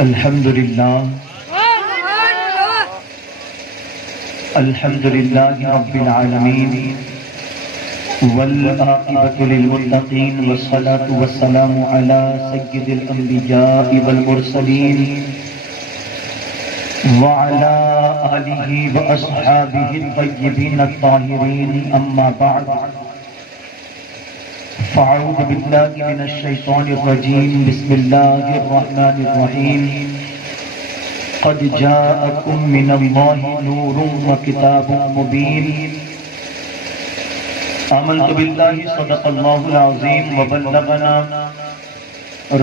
الحمدللہ رب العالمین والعاقبۃ للمتقین والصلاة والسلام علی سید الانبیاء والمرسلین وعلی آلہ واصحابہ الطیبین الطاہرین اما بعد فاعوذ باللہ من الشیطان الرجیم بسم اللہ الرحمن الرحیم قد جاءکم من اللہ نور وکتاب مبین آمنت باللہ صدق اللہ العظیم وبلغنا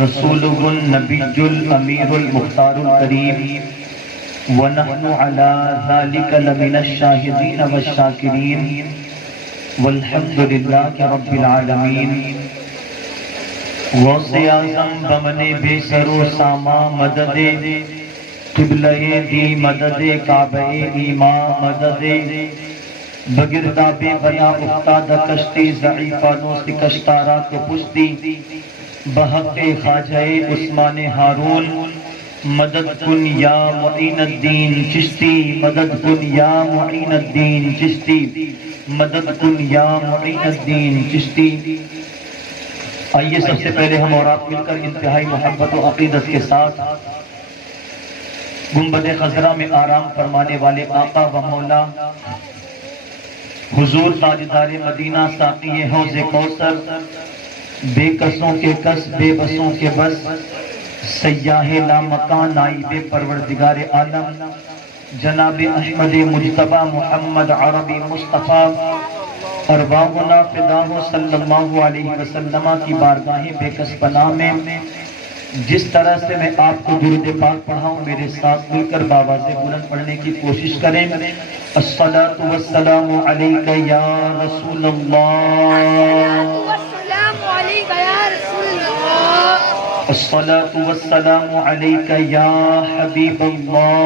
رسولہ النبی الامیر المختار الکریم ونحن علی ذلک لمن الشاہدین والشاکرین والحمد للہ رب العالمین غوث اعظم بمن بے سر و ساما مدد قبلہ دی مدد کعبہ ایمان مدد بگرداب بنا افتاد کشتی ضعیفانوں سے کشتارا کو پشتی بحق خواجہ عثمان ہارون مدد کن یا معین الدین چشتی مدد کن یا معین الدین چشتی مدد کن یا معین الدین چشتی۔ آئیے سب سے پہلے ہم اور آپ مل کر انتہائی محبت و عقیدت کے ساتھ گنبد خضرا میں آرام فرمانے والے آقا و مولا حضور تاجدار مدینہ ساقی حوض کوثر بے کسوں کے کس بے بسوں کے بس سیاح لامکان نائب پروردگار عالم جناب احمد مجتبی محمد عربی مصطفیٰ ارواحنا فداہ صلی اللہ علیہ وسلم کی بارگاہ بے کس پناہ میں جس طرح سے میں آپ کو درود پاک پڑھاؤں میرے ساتھ مل کر بآواز بلند پڑھنے کی کوشش کریں۔ الصلاۃ والسلام علیک یا رسول اللہ، الصلاۃ والسلام علیک یا حبیب اللہ،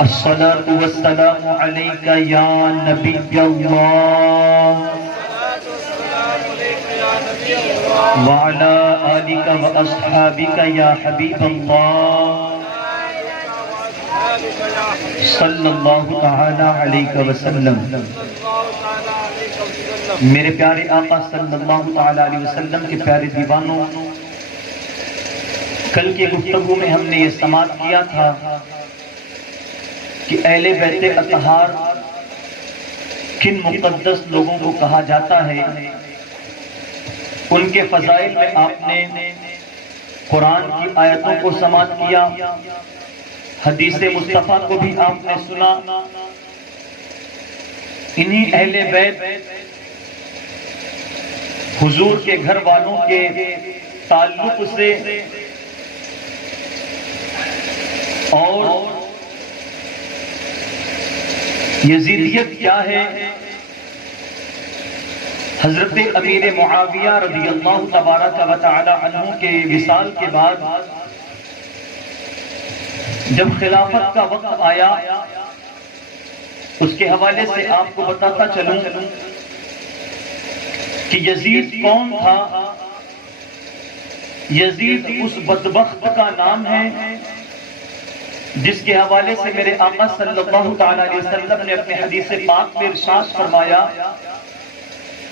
الصلاۃ والسلام علیک یا نبی اللہ وعلی آلک واصحابک یا حبیب اللہ صلی اللہ تعالی علیہ وسلم۔ میرے پیارے آقا صلی اللہ تعالی علیہ وسلم کے پیارے دیوانوں، کل کے گفتگو میں ہم نے یہ سماعت کیا تھا کہ اہل بیت اطہار کن مقدس لوگوں کو کہا جاتا ہے۔ ان کے فضائل میں آپ نے قرآن کی آیتوں کو سماعت کیا، حدیث مصطفیٰ کو بھی آپ نے سنا۔ انہی اہل بیت حضور کے گھر والوں کے تعلق سے اور یزیدیت کیا ہے، حضرت امیر معاویہ رضی اللہ تبارک و تعالی عنہ کے وصال کے بعد جب خلافت کا وقت آیا، اس کے حوالے سے آپ کو بتاتا چلوں کہ یزید کون تھا۔ یزید اس بدبخت کا نام ہے جس کے حوالے سے میرے آقا صلی اللہ تعالی علیہ وسلم نے اپنے حدیث پاک میں ارشاد فرمایا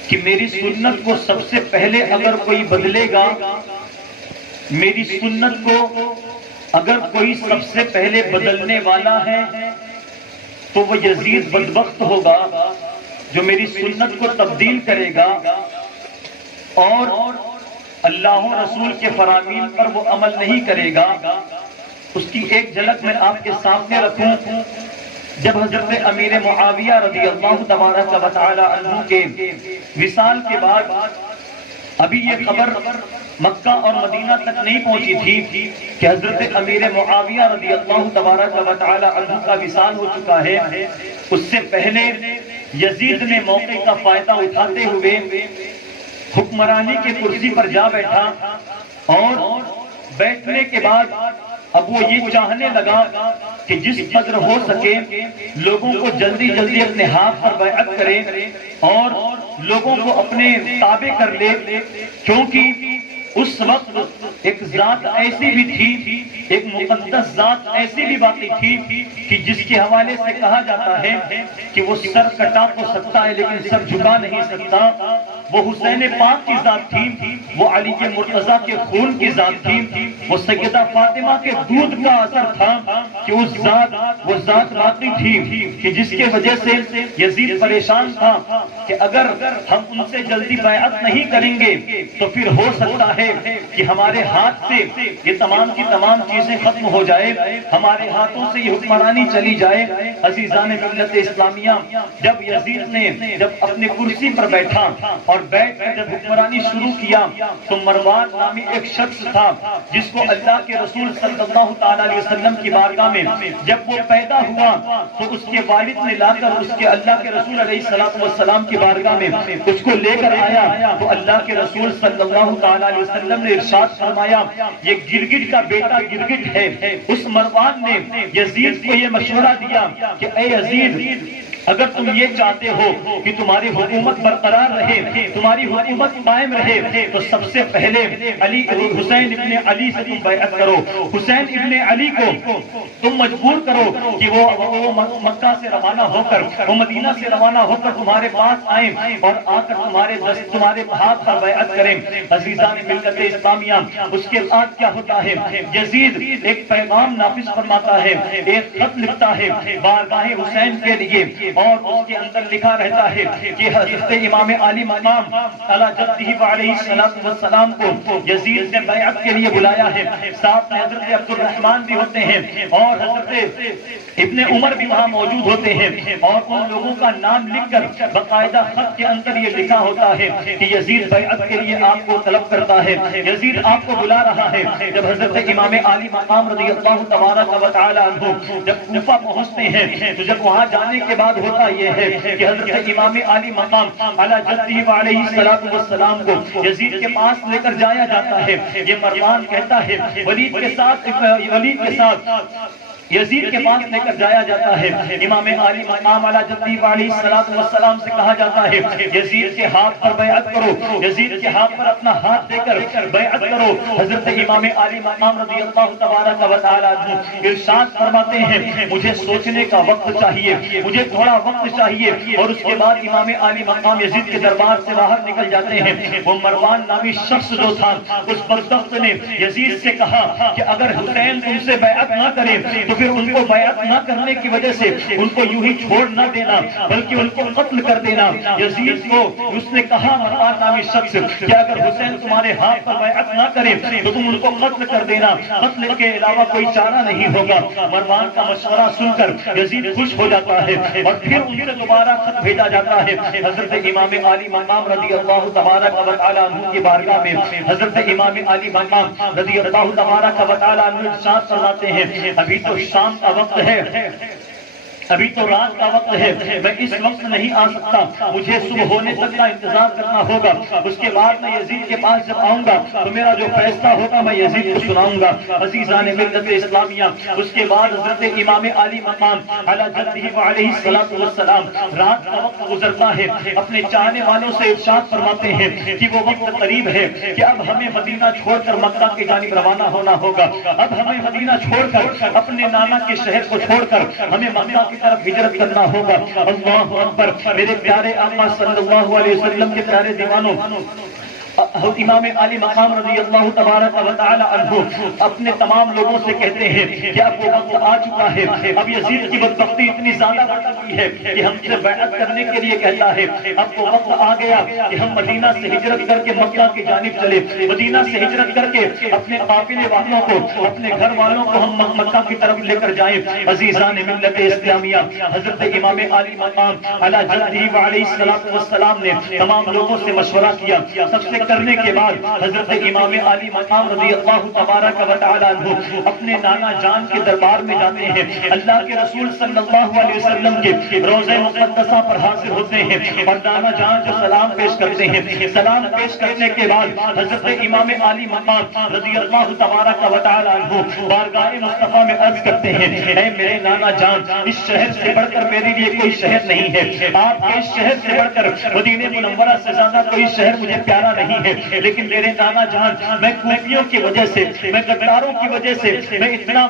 کہ میری سنت کو سب سے پہلے اگر کوئی بدلے گا، میری سنت کو اگر کوئی سب سے پہلے بدلنے والا ہے تو وہ یزید بدبخت ہوگا جو میری سنت کو تبدیل کرے گا اور اللہ و رسول کے فرامین پر وہ عمل نہیں کرے گا۔ اس کی ایک جھلک میں آپ کے سامنے رکھوں۔ جب حضرت امیر معاویہ رضی اللہ تبارک و تعالی عنہ کے وصال کے بعد ابھی یہ خبر مکہ اور مدینہ تک نہیں پہنچی تھی کہ حضرت امیر معاویہ رضی اللہ تبارک و تعالی عنہ کا وصال ہو چکا ہے، اس سے پہلے یزید نے موقع کا فائدہ اٹھاتے ہوئے حکمرانی کے کرسی پر جا بیٹھا اور بیٹھنے کے بعد اب وہ یہ چاہنے لگا کہ جس قدر ہو سکے لوگوں کو جلدی جلدی اپنے ہاتھ پر بیعت کرے اور لوگوں کو اپنے تابع کر لے، کیونکہ اس وقت ایک ذات ایسی بھی تھی، ایک مقدس ذات ایسی بھی باقی تھی کہ جس کے حوالے سے کہا جاتا ہے کہ وہ سر کٹا تو سکتا ہے لیکن سر جھکا نہیں سکتا۔ وہ حسین پاک کی ذات تھی، وہ علی کے مرتضیٰ کے خون کی ذات تھی، وہ سیدہ فاطمہ کے دودھ کا اثر تھا کہ وہ ذات باقی تھی کہ جس کی وجہ سے یزید پریشان تھا کہ اگر ہم ان سے جلدی بیعت نہیں کریں گے تو پھر ہو سکتا ہے کہ ہمارے ہاتھ سے یہ تمام کی تمام چیزیں ختم ہو جائے، ہمارے ہاتھوں سے یہ حکمرانی چلی جائے۔ عزیزان ملت اسلامیہ، جب یزید نے اپنے کرسی پر بیٹھا اور بیٹھ کر جب حکمرانی شروع کیا تو مروان نامی ایک شخص تھا جس کو اللہ کے رسول صلی اللہ تعالی علیہ وسلم کی بارگاہ میں جب وہ پیدا ہوا تو اس کے والد نے لا کر اس کے اللہ کے رسول علیہ السلام کی بارگاہ میں اس کو لے کر آیا تو اللہ کے رسول صلی اللہ تعالی علیہ وسلم نے ارشاد فرمایا یہ گرگٹ کا بیٹا گرگٹ ہے۔ اس مروان نے یزید کو یہ مشورہ دیا کہ اے یزید، اگر تم یہ چاہتے ہو کہ تمہاری حکومت برقرار رہے، تمہاری حکومت قائم رہے، تو سب سے پہلے حسین ابن علی سے تم بیعت کرو۔ حسین ابن علی کو تم مجبور کرو کہ وہ مکہ سے روانہ ہو کر، وہ مدینہ سے روانہ ہو کر تمہارے پاس آئیں اور آ کر تمہارے ہاتھ پر بیعت کریں۔ عزیزان ملت اسلامیہ، اس کے بعد کیا ہوتا ہے؟ یزید ایک پیغام نافذ فرماتا ہے، ایک خط لکھتا ہے بارگاہ حسین کے لیے، اور اس کے اندر لکھا رہتا ہے کہ حضرت امام علی مقام علی جدہ علیہ السلام کو یزید نے بیعت کے لیے بلایا ہے۔ ساتھ میں حضرت عبد الرحمن بھی ہوتے ہیں اور حضرت ابن عمر بھی وہاں موجود ہوتے ہیں، اور ان لوگوں کا نام لکھ کر باقاعدہ خط کے اندر یہ لکھا ہوتا ہے کہ یزید بیعت کے لیے آپ کو طلب کرتا ہے، یزید آپ کو بلا رہا ہے۔ جب حضرت امام علی مقام رضی اللہ تبارک و تعالی عنہ جب کوفہ پہنچتے ہیں تو جب وہاں جانے کے بعد ہوتا یہ ہے کہ حضرت امام علی مقام علی جدہ علیہ السلام کو یزید کے پاس لے کر جایا جاتا ہے۔ یہ مروان کہتا ہے ولید کے ساتھ یزید کے پاس لے کر جایا جاتا ہے۔ امام علی مقام علی جدہ علیہ السلام سے کہا جاتا ہے یزید کے ہاتھ پر بیعت کرو، یزید کے ہاتھ پر اپنا ہاتھ دے کر بیعت کرو۔ حضرت امام علی مقام رضی اللہ تبارک و تعالی عنہ ارشاد فرماتے ہیں مجھے سوچنے کا وقت چاہیے، مجھے تھوڑا وقت چاہیے، اور اس کے بعد امام علی مقام یزید کے دربار سے باہر نکل جاتے ہیں۔ وہ مروان نامی شخص جو تھا اس بدبخت نے یزید سے کہا کہ اگر حسین تم سے بیعت نہ کرے تو پھر ان کو بیعت نہ کرنے کی وجہ سے ان کو یوں ہی چھوڑ نہ دینا بلکہ ان کو قتل کر دینا۔ یزید کو اس نے کہا مروان نامی شخص کہ اگر حسین تمہارے ہاتھ پر بیعت نہ کرے تو تم ان کو قتل کر دینا، قتل کے علاوہ کوئی چارہ نہیں ہوگا۔ مروان کا مشورہ سن کر یزید خوش ہو جاتا ہے اور پھر ان سے دوبارہ خط بھیجا جاتا ہے حضرت امام علی مقام رضی اللہ تبارک و تعالی عنہ کی بارگاہ میں۔ حضرت امام علی مقام رضی اللہ تبارک و تعالی عنہ ارشاد فرماتے ہیں ابھی تو شام کا وقت ہے، ابھی تو رات کا وقت ہے، میں اس وقت نہیں آ سکتا، مجھے صبح ہونے تک کا انتظار کرنا ہوگا، اس کے بعد میں یزید کے پاس جب آؤں گا تو میرا جو فیصلہ ہوگا میں یزید کو سناؤں گا۔ عزیزان ملت اسلامیہ، اس کے بعد حضرت امام علی مقام علی جدہ علیہ السلام رات کا وقت گزرتا ہے، اپنے چاہنے والوں سے ارشاد فرماتے ہیں کہ وہ وقت قریب ہے کہ اب ہمیں مدینہ چھوڑ کر مکہ کی جانب روانہ ہونا ہوگا، اب ہمیں مدینہ چھوڑ کر اپنے نانا کے شہر کو چھوڑ کر ہمیں مکہ کی طرف ہجرت کرنا ہوگا۔ اللہ اکبر، میرے پیارے آقا صلی اللہ علیہ وسلم کے پیارے دیوانوں، امام علی مقام رضی اللہ تبارک و تعالی عنہ اپنے تمام لوگوں سے کہتے ہیں کہ اب وہ وقت آ چکا ہے، اب یزید کی بدبختی اتنی زیادہ بڑھ چکی ہے کہ ہم سے بیعت کرنے کے لیے کہتا ہے، اب وہ وقت آ گیا کہ ہم مدینہ سے ہجرت کر کے مکہ کی جانب چلے، مدینہ سے ہجرت کر کے اپنے قافلے والوں کو، اپنے گھر والوں کو ہم مکہ کی طرف لے کر جائیں۔ عزیزان ملت اسلامیہ، حضرت امام علی مقام علی جدہ علیہ السلام نے تمام لوگوں سے مشورہ کیا، سب سے کرنے کے بعد حضرت امام علی مقام رضی اللہ تبارک و تعالی عنہ اپنے نانا جان کے دربار میں جاتے ہیں، اللہ کے رسول صلی اللہ علیہ وسلم کے روضہ مقدسہ پر حاضر ہوتے ہیں اور نانا جان جو سلام پیش کرتے ہیں۔ سلام پیش کرنے کے بعد حضرت امام علی مقام رضی اللہ تبارک و تعالی عنہ بارگاہ مصطفیٰ میں عرض کرتے ہیں اے میرے نانا جان، اس شہر سے بڑھ کر میرے لیے کوئی شہر نہیں ہے، آپ کے اس شہر سے بڑھ کر مدینہ منورہ سے زیادہ کوئی شہر مجھے پیارا نہیں نہیں ہے، لیکن میرے نانا جان میں کوفیوں کی وجہ سے، میں غداروں کی وجہ سے میں اتنا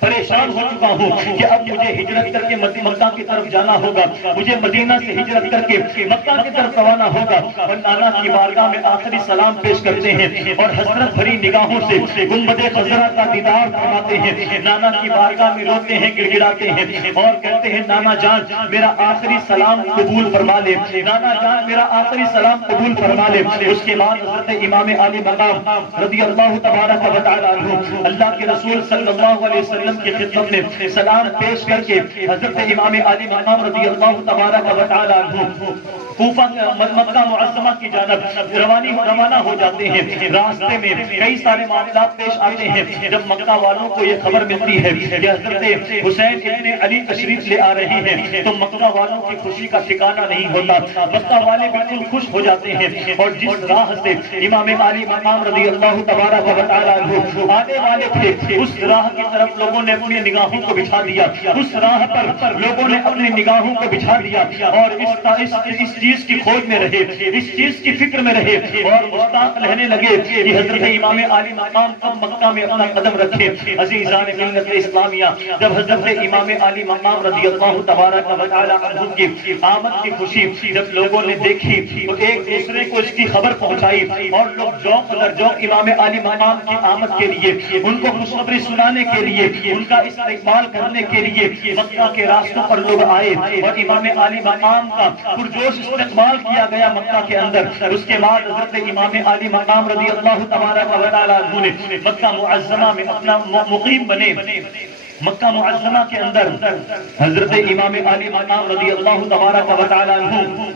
پریشان ہو چکا ہوں کہ اب مجھے ہجرت کر کے مکہ کی طرف جانا ہوگا، مجھے مدینہ سے ہجرت کر کے مکہ کی طرف روانہ ہوگا۔ اور نانا کی بارگاہ میں آخری سلام پیش کرتے ہیں اور حسرت بھری نگاہوں سے گنبد خضرا کا دیدار فرماتے ہیں۔ نانا کی بارگاہ میں روتے ہیں، گڑ گڑاتے ہیں اور کہتے ہیں نانا جان میرا آخری سلام قبول فرما لے، نانا جان میرا آخری سلام قبول فرما لے۔ اس کے بعد حضرت امام علی مقام رضی اللہ تبارک و تعالی عنہ اللہ کے رسول صلی اللہ علیہ وسلم کی خدمت میں سلام پیش کر کے حضرت امام علی مقام رضی اللہ تبارک و تعالی عنہ کوفہ مکہ معظمہ کی جانب روانہ ہو جاتے ہیں۔ راستے میں کئی سارے معاملات پیش آتے ہیں۔ جب مکہ والوں کو یہ خبر ملتی ہے کہ حضرت حسین ابن علی تشریف لے آ رہے ہیں تو مکہ والوں کی خوشی کا ٹھکانہ نہیں ہوتا۔ مکہ والے بالکل خوش ہو جاتے ہیں اور جس راہ سے امام علی مقام رضی اللہ تبارک و تعالی عنہ آنے والے تھے اس راہ کی طرف لوگوں نے اپنی نگاہوں کو بچھا دیا، اس راہ پر لوگوں نے اپنی نگاہوں کو بچھا دیا اور اس چیز کی کھوج میں رہے، اس چیز کی فکر میں رہے اور مشتاق رہنے لگے کہ حضرت امام علی مقام کب مکہ میں اپنا قدم رکھے۔ عزیزان ملت اسلامیہ، جب حضرت امام علی مقام رضی اللہ تبارک و تعالی عنہ کی آمد کی خوشی جب لوگوں نے دیکھی تو ایک دوسرے کو اس کی خبر پہنچائی اور لوگ ذوق در ذوق امام علی مقام کی آمد کے لیے، ان کو خوشخبری سنانے کے لیے، ان کا استقبال کرنے کے لیے مکہ کے راستوں پر لوگ آئے اور امام علی مقام کا پرجوش استقبال کیا گیا مکہ کے اندر۔ اس کے بعد حضرت امام علی مقام رضی اللہ تبارک و تعالی عنہ نے مکہ معظمہ میں اپنا مقیم بنے۔ مکہ معظمہ کے اندر حضرت امام علی مقام رضی اللہ تبارک و تعالی عنہ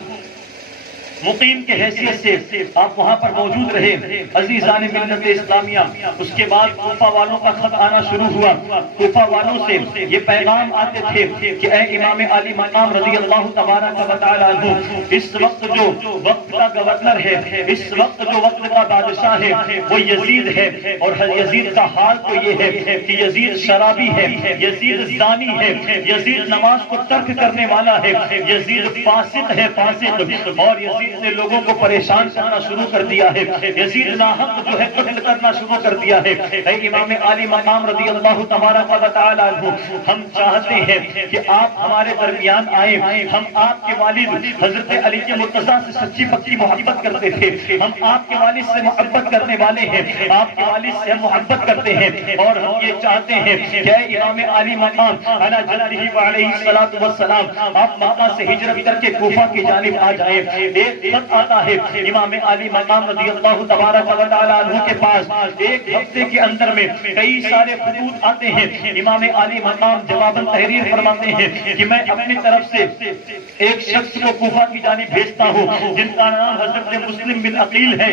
مقیم کے حیثیت سے آپ وہاں پر موجود رہے۔ عزیزان ملت اسلامیہ، اس کے بعد کوفہ والوں کا خط آنا شروع ہوا۔ کوفہ والوں سے یہ پیغام آتے تھے کہ اے امام علی مقام رضی اللہ تبارک و تعالی عنہ، اس وقت جو وقت کا گورنر ہے، اس وقت جو وقت کا بادشاہ ہے وہ یزید ہے، اور یزید کا حال تو یہ ہے کہ یزید شرابی ہے، یزید زانی ہے، یزید نماز کو ترک کرنے والا ہے، یزید فاسق ہے، فاسق، اور یزید نے لوگوں کو پریشان کرنا شروع کر دیا ہے، یزید ناحق جو ہے قتل کرنا شروع کر دیا ہے۔ اے امام علی مقام رضی اللہ تبارک و تعالی عنہ، ہم چاہتے ہیں کہ آپ ہمارے درمیان آئیں۔ ہم آپ کے والد حضرت علی کے مرتضیٰ سے سچی پکی محبت کرتے تھے، ہم آپ کے والد سے محبت کرنے والے ہیں، آپ کے والد سے ہم محبت کرتے ہیں اور ہم یہ چاہتے ہیں کہ اے امام علی مقام علی جدہ و علیہ الصلوۃ والسلام، آپ مکہ سے ہجرت کر کے کوفہ کی جانب آ جائیں۔ ایک خط آتا ہے امام علی مقام رضی اللہ تبارک و تعالی عنہ کے پاس، ایک ہفتے کے اندر میں کئی سارے خطوط آتے ہیں۔ امام علی مقام جواباً تحریر فرماتے ہیں کہ میں اپنی طرف سے ایک شخص کو کوفہ کی جانب بھیجتا ہوں جن کا نام حضرت مسلم بن عقیل ہے۔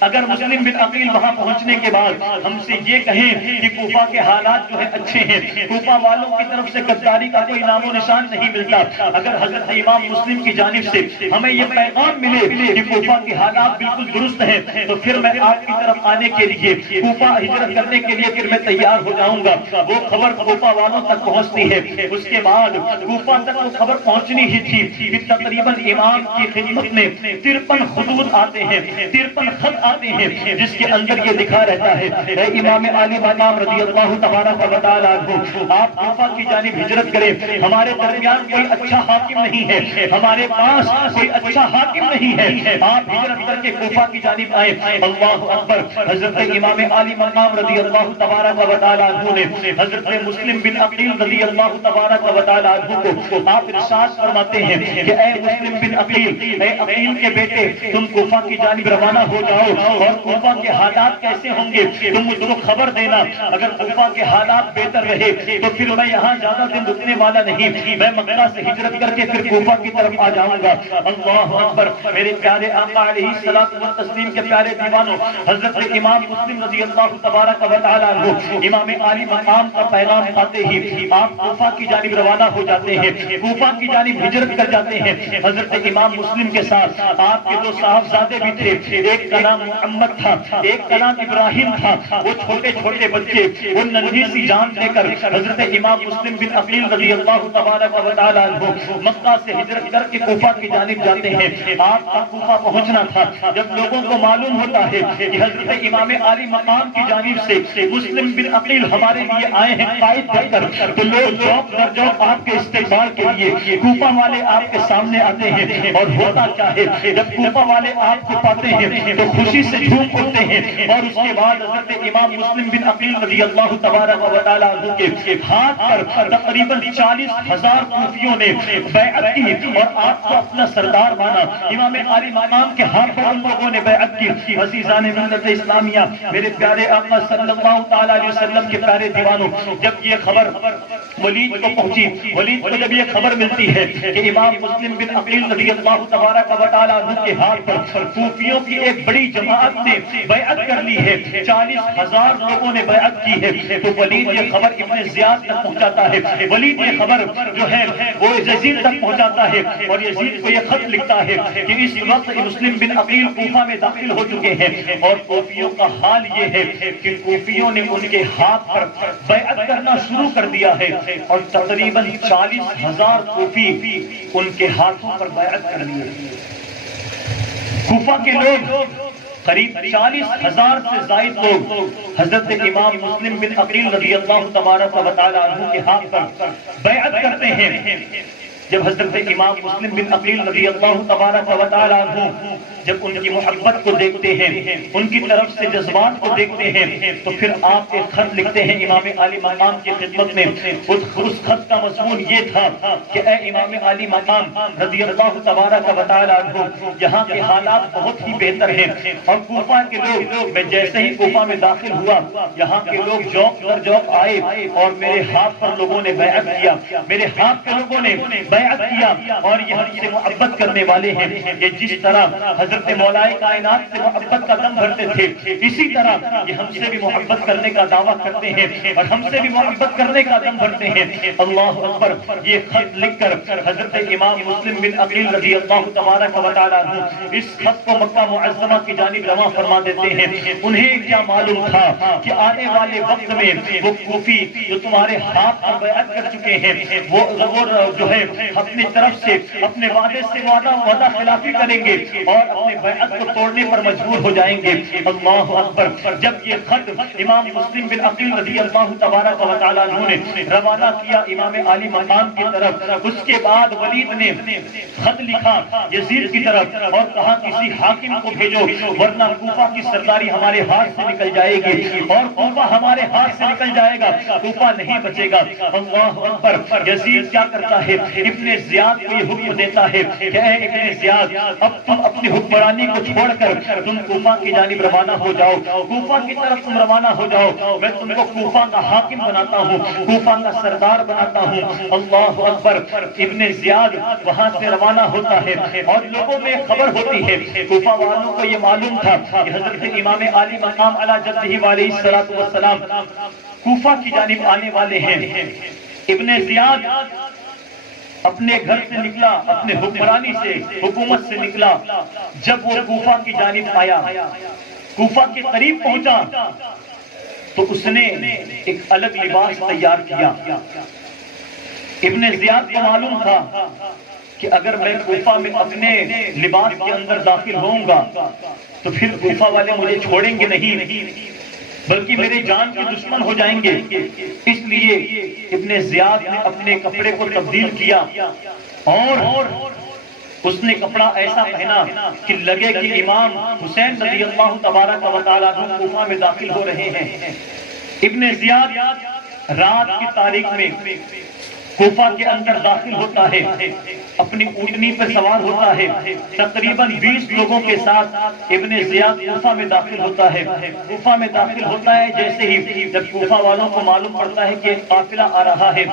اگر مسلم بن عقیل وہاں پہنچنے کے بعد ہم سے یہ کہیں کہ کوفہ کے حالات جو ہے اچھے ہیں، کوفہ والوں کی طرف سے غداری کا کوئی نام و نشان نہیں ملتا، اگر حضرت امام مسلم کی جانب سے ہمیں یہ پیغام ملے کہ کوفہ کے حالات بالکل درست ہیں تو پھر میں آپ کی طرف آنے کے لیے، کوفہ ہجرت کرنے کے لیے پھر میں تیار ہو جاؤں گا۔ وہ خبر کوفہ والوں تک پہنچتی ہے۔ اس کے بعد کوفہ تک وہ خبر پہنچنی ہی تھی کہ تقریباً امام کی خدمت میں 53 خطوط آتے ہیں، 53 خط آتے ہیں جس کے اندر یہ لکھا رہتا ہے اے امام علی مقام رضی اللہ تبارک و تعالی عنہ، آپ کوفہ کی جانب ہجرت کریں، ہمارے درمیان کوئی اچھا حاکم نہیں ہے، ہمارے پاس کوئی اچھا حاکم نہیں ہے، آپ ہجرت کر کے کوفہ کی جانب آئیں۔ اللہ اکبر۔ حضرت امام علی مقام رضی اللہ تبارک و تعالی عنہ نے حضرت مسلم بن عقیل رضی اللہ تبارک و تعالی عنہ کو آپ ارشاد فرماتے ہیں کہ اے مسلم بن عقیل، اے عقیل کے بیٹے، تم کوفہ کی جانب روانہ ہو جاؤ اور کوفہ کے حالات کیسے ہوں گے تم مجھ کو خبر دینا۔ اگر کوفہ کے حالات بہتر رہے تو پھر میں یہاں زیادہ دن رکنے والا نہیں، میں مکہ سے ہجرت کر کے پھر کوفہ کی طرف آ جاؤں گا۔ اللہ اکبر۔ میرے پیارے آقا علیہ الصلوۃ والتسلیم کے پیارے دیوانوں، حضرت امام مسلم رضی اللہ تبارک و تعالی عنہ امام علی مقام کا پیغام پاتے ہی آپ کوفہ کی جانب روانہ ہو جاتے ہیں، کوفہ کی جانب ہجرت کر جاتے ہیں۔ حضرت امام مسلم کے ساتھ آپ کے دو صاحبزادے بھی تھے، ایک کا نام نام محمد تھا، ایک کا نام ابراہیم تھا. وہ چھوٹے چھوٹے بچے وہ ننھی سی جان لے کر حضرت امام مسلم بن عقیل رضی اللہ تبارک و تعالی عنہ مکہ سے ہجرت کر کے کوفہ کی جانب جاتے ہیں. آپ کا کوفہ پہنچنا تھا. جب لوگوں کو معلوم ہوتا ہے کہ حضرت امام عالی مقام کی جانب سے مسلم بن عقیل ہمارے لیے آئے ہیں قائد بن کر، تو لوگ جوق در جوق آپ کے استقبال کے لیے کوفہ والے آپ کے سامنے آتے ہیں. اور ہوتا کیا ہے، جب کوفہ والے آپ کو پاتے ہیں تو خوشی سے جھوم اٹھتے ہیں. اور اس کے بعد حضرت امام مسلم بن عقیل رضی اللہ تبارک و تعالی عنہ کے ہاتھ پر تقریباً 40,000 کوفیوں نے بیعت کی اور آپ کو اپنا سردار مانا. امام عالی مقام کے ہاتھ پر ان لوگوں نے بیعت کی. عزیزان ملت اسلامیہ، میرے پیارے آقا صلی اللہ تعالی علیہ وسلم کے پیارے دیوانوں، جب یہ خبر ولید کو پہنچی، ولید کو جب یہ خبر ملتی ہے کہ امام مسلم بن عقیل رضی اللہ تبارک و تعالی عنہ کے ہاتھ پر کوفیوں کی ایک بڑی جماعت نے بیعت کر لی ہے، 40,000 لوگوں نے بیعت کی ہے، تو ولید یہ خبر ابن زیاد تک پہنچاتا ہے. ولید یہ خبر جو ہے وہ یزید تک پہنچاتا ہے اور یزید کو یہ خط لکھتا ہے کہ اس وقت مسلم بن عقیل کوفہ میں داخل ہو چکے ہیں. اور کوفیوں کا حال یہ ہے کہ کوفیوں نے ان کے ہاتھ پر بیعت کرنا شروع کر دیا ہے اور تقریباً 40,000 کوفی ان کے ہاتھوں پر بیعت کر لیے. کوفہ کے لوگ قریب 40,000 سے زائد لوگ حضرت امام مسلم بن عقیل رضی اللہ تبارک و تعالی عنہ کے ہاتھ پر بیعت کرتے ہیں. جب حضرت امام مسلم بن عقیل رضی اللہ تبارک و تعالی عنہ جب ان کی محبت کو دیکھتے ہیں، ان کی طرف سے جذبات کو دیکھتے ہیں، تو پھر آپ ایک خط لکھتے ہیں امام عالی مقام کی خدمت میں. اس خط کا مضمون یہ تھا کہ اے امام عالی مقام رضی اللہ تبارک و تعالی عنہ، یہاں کے حالات بہت ہی بہتر ہیں اور کوفہ کے لوگ، میں جیسے ہی کوفہ میں داخل ہوا یہاں کے لوگ جوق در جوق آئے اور میرے ہاتھ پر لوگوں نے بیعت کیا. میرے ہاتھ کے لوگوں نے بیعت کیا اور یہ ہم سے محبت کرنے والے ہیں. یہ جس طرح حضرت مولا کائنات سے محبت کا دم بھرتے تھے، اسی طرح یہ ہم سے بھی محبت کرنے کا دعویٰ کرتے ہیں اور ہم سے بھی محبت کرنے کا دم بھرتے ہیں. اللہ اکبر. یہ خط لکھ کر حضرت امام مسلم بن عقیل رضی اللہ تبارک و تعالی عنہ اس خط کو مکہ معظمہ کی جانب رواں فرما دیتے ہیں. انہیں کیا معلوم تھا کہ آنے والے وقت میں وہ کوفی جو تمہارے ہاتھ پر بیعت کر چکے ہیں وہ جو ہے اپنی طرف سے اپنے وعدے سے وعدہ خلافی کریں گے اور اپنے بیعت کو توڑنے پر مجبور ہو جائیں گے. اللہ اکبر. جب یہ خط امام مسلم بن عقیل رضی اللہ تبارک و تعالی عنہ نے روانہ کیا امام عالی مقام کی طرف، اس کے بعد ولید نے خط لکھا یزید کی طرف اور کہا کسی حاکم کو بھیجو ورنہ کوفہ کی سرداری ہمارے ہاتھ سے نکل جائے گی اور کوفہ ہمارے ہاتھ سے نکل جائے گا، کوفہ نہیں بچے گا. اللہ اکبر. یزید کیا کرتا ہے، ابن زیاد کو یہ حکم دیتا ہے کہ اے ابن زیاد، اب تم اپنی حکمرانی کو چھوڑ کر تم کوفہ کی جانب روانہ ہو جاؤ، کوفہ کی طرف تم روانہ ہو جاؤ. میں تم کو کوفہ کا حاکم بناتا ہوں، کوفہ کا سردار بناتا ہوں. اللہ اکبر. ابن زیاد وہاں سے روانہ ہوتا ہے اور لوگوں میں خبر ہوتی ہے. کوفہ والوں کو یہ معلوم تھا کہ حضرت امام عالی مقام علی جدہ علیہ الصلوۃ والسلام کوفہ کی جانب آنے والے ہیں. ابن زیاد اپنے گھر سے نکلا، اپنے حکمرانی سے، حکومت سے نکلا. جب وہ کوفہ کی جانب آیا، کوفہ کے قریب پہنچا تو اس نے ایک الگ لباس تیار کیا. ابن زیاد کو معلوم تھا کہ اگر میں کوفہ میں اپنے لباس کے اندر داخل ہوں گا تو پھر کوفہ والے مجھے چھوڑیں گے نہیں بلکہ میرے جان کے دشمن ہو جائیں گے. اس لیے ابن زیاد نے اپنے کپڑے کو تبدیل کیا اور اس نے کپڑا ایسا پہنا کہ لگے کہ امام حسین رضی اللہ تبارک و تعالی عنہ کوفہ میں داخل ہو رہے ہیں. ابن زیاد رات کی تاریخ میں کوفہ کے اندر داخل ہوتا ہے، اپنی اونٹنی پر سوار ہوتا ہے، تقریباً 20 لوگوں کے ساتھ ابن زیاد کوفہ میں داخل ہوتا ہے. کوفہ میں داخل ہوتا ہے جیسے ہی جب کوفہ والوں کو معلوم پڑتا ہے کہ ایک قافلہ آ رہا ہے